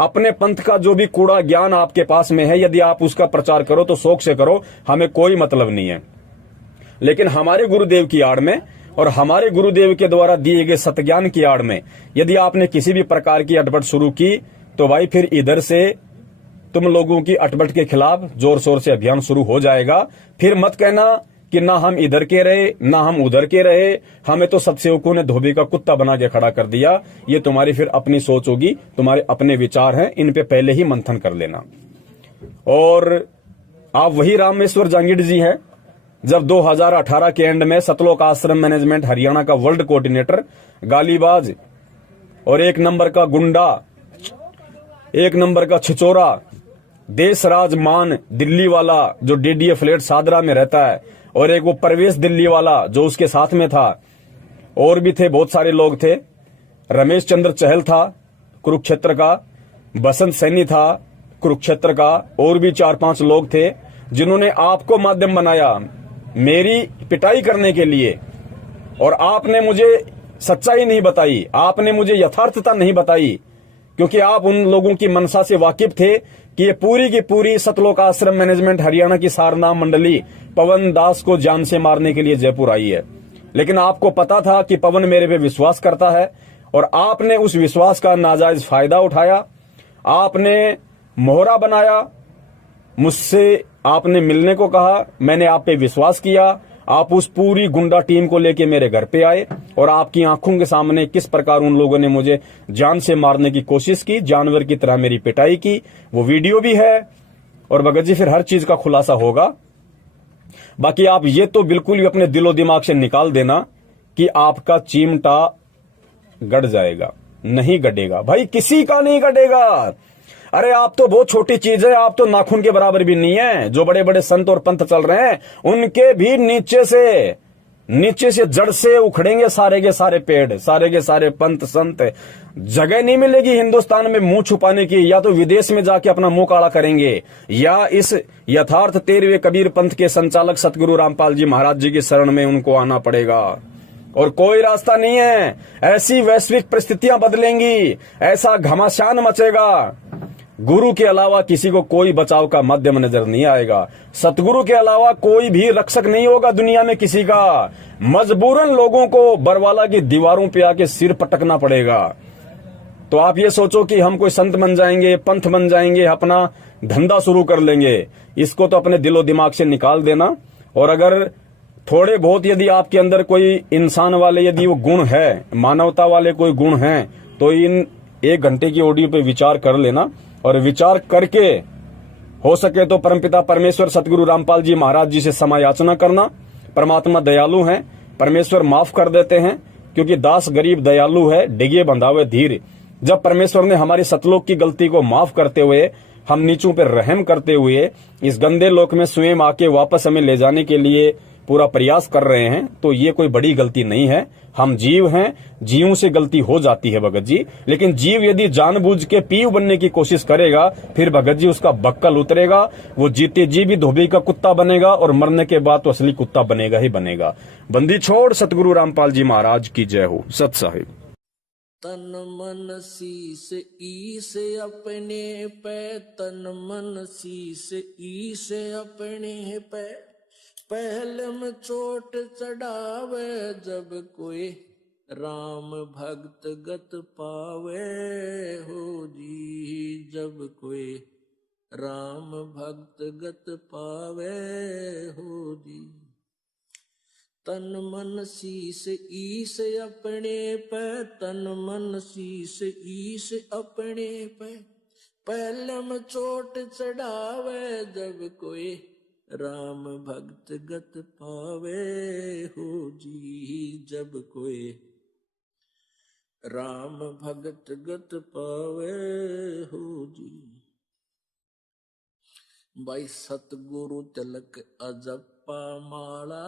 अपने पंथ का जो भी कूड़ा ज्ञान आपके पास में है, यदि आप उसका प्रचार करो तो शौक से करो, हमें कोई मतलब नहीं है। लेकिन हमारे गुरुदेव की आड़ में और हमारे गुरुदेव के द्वारा दिए गए सतज्ञान की आड़ में यदि आपने किसी भी प्रकार की अटपट शुरू की, तो भाई फिर इधर से तुम लोगों की अटपट के खिलाफ जोर शोर से अभियान शुरू हो जाएगा। फिर मत कहना कि ना हम इधर के रहे, ना हम उधर के रहे, हमें तो सत्सेवकों ने धोबी का कुत्ता बना के खड़ा कर दिया। ये तुम्हारी फिर अपनी सोच होगी, तुम्हारे अपने विचार हैं, इन पे पहले ही मंथन कर लेना। और आप वही रामेश्वर जांगिड़ जी हैं जब 2018 के एंड में सतलोक आश्रम मैनेजमेंट हरियाणा का वर्ल्ड कोऑर्डिनेटर, गालीबाज और एक नंबर का गुंडा, एक नंबर का छिचोरा, देश राज मान दिल्ली वाला जो डीडीए फ्लैट सादरा में रहता है, और एक वो परवेश दिल्ली वाला जो उसके साथ में था, और भी थे, बहुत सारे लोग थे। रमेश चंद्र चहल था कुरुक्षेत्र का, बसंत सैनी था कुरुक्षेत्र का, और भी 4-5 लोग थे जिन्होंने आपको माध्यम बनाया मेरी पिटाई करने के लिए। और आपने मुझे सच्चाई नहीं बताई, आपने मुझे यथार्थता नहीं बताई, क्योंकि आप उन लोगों की मनसा से वाकिफ थे कि ये पूरी की पूरी सतलोक आश्रम मैनेजमेंट हरियाणा की सारनाम मंडली पवन दास को जान से मारने के लिए जयपुर आई है। लेकिन आपको पता था कि पवन मेरे पे विश्वास करता है, और आपने उस विश्वास का नाजायज फायदा उठाया। आपने मोहरा बनाया, मुझसे आपने मिलने को कहा, मैंने आप पे विश्वास किया। आप उस पूरी गुंडा टीम को लेके मेरे घर पे आए, और आपकी आंखों के सामने किस प्रकार उन लोगों ने मुझे जान से मारने की कोशिश की, जानवर की तरह मेरी पिटाई की, वो वीडियो भी है। और भगत जी फिर हर चीज का खुलासा होगा। बाकी आप ये तो बिल्कुल भी अपने दिलो दिमाग से निकाल देना कि आपका चिमटा गड़ जाएगा, नहीं गड़ेगा भाई, किसी का नहीं गड़ेगा। अरे आप तो बहुत छोटी चीज है, आप तो नाखून के बराबर भी नहीं है। जो बड़े बड़े संत और पंथ चल रहे हैं उनके भी नीचे से जड़ से उखड़ेंगे सारे के सारे पेड़, सारे के सारे पंथ संत। जगह नहीं मिलेगी हिंदुस्तान में मुंह छुपाने की, या तो विदेश में जाके अपना मुंह काला करेंगे, या इस यथार्थ 13वें कबीर पंथ के संचालक सतगुरु रामपाल जी महाराज जी की शरण में उनको आना पड़ेगा। और कोई रास्ता नहीं है। ऐसी वैश्विक परिस्थितियां बदलेंगी, ऐसा घमासान मचेगा, गुरु के अलावा किसी को कोई बचाव का माध्यम नजर नहीं आएगा। सतगुरु के अलावा कोई भी रक्षक नहीं होगा दुनिया में किसी का। मजबूरन लोगों को बरवाला की दीवारों पे आके सिर पटकना पड़ेगा। तो आप ये सोचो कि हम कोई संत बन जाएंगे, पंथ बन जाएंगे, अपना धंधा शुरू कर लेंगे, इसको तो अपने दिलो दिमाग से निकाल देना। और अगर थोड़े बहुत यदि आपके अंदर कोई इंसान वाले यदि वो गुण है, मानवता वाले कोई गुण हैं, तो इन 1 घंटे की ऑडियो पे विचार कर लेना। और विचार करके हो सके तो परमपिता परमेश्वर सतगुरु रामपाल जी महाराज जी से क्षमा याचना करना। परमात्मा दयालु हैं, परमेश्वर माफ कर देते हैं, क्योंकि दास गरीब दयालु है, डिगे बंधावे धीर। जब परमेश्वर ने हमारी सतलोक की गलती को माफ करते हुए, हम नीचों पर रहम करते हुए इस गंदे लोक में स्वयं आके वापस हमें ले जाने के लिए पूरा प्रयास कर रहे हैं, तो ये कोई बड़ी गलती नहीं है। हम जीव हैं, जीवों से गलती हो जाती है भगत जी, लेकिन जीव यदि जानबूझ के पीव बनने की कोशिश करेगा, फिर भगत जी उसका बक्कल उतरेगा, वो जीते जी भी धोबी का कुत्ता बनेगा, और मरने के बाद तो असली कुत्ता बनेगा ही बनेगा। बंदी छोड़ सतगुरु रामपाल जी महाराज की जय हो। सत साहिब। तन मन शीस ईस अपने पे, तन मन शीस ईस अपने पे, पहले में चोट चढ़ावे जब कोई राम भक्त गत पावे हो जी, जब कोई राम भक्त गत पावे हो जी। तन मन शीस ईस अपने पे, तन मन शीस ईस अपने पे, पहले में चोट चढ़ावे जब कोई राम भक्त गत पावे हो जी, जब कोई राम भक्त गत पावे हो जी। भाई सतगुरु तिलक अजप्पा माला,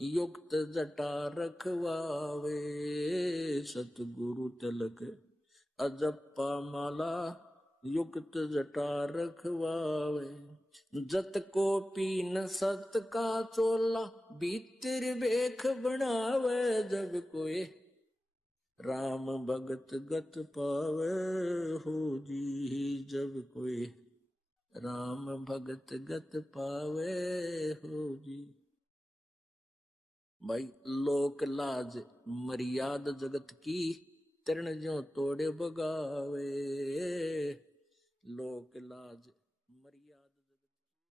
युक्त जटा रखवावे, सतगुरु तिलक अजप्पा माला, युक्त जटा रखवावे। जत को पीन सत का चोला, भीतर बेख बनावे जब कोई राम भगत गत पावे हो जी, जब कोई राम भगत गत पावे हो जी। भाई लोक लाज मर्याद जगत की, तरण ज्यों तोड़े बगावे, लोक लाज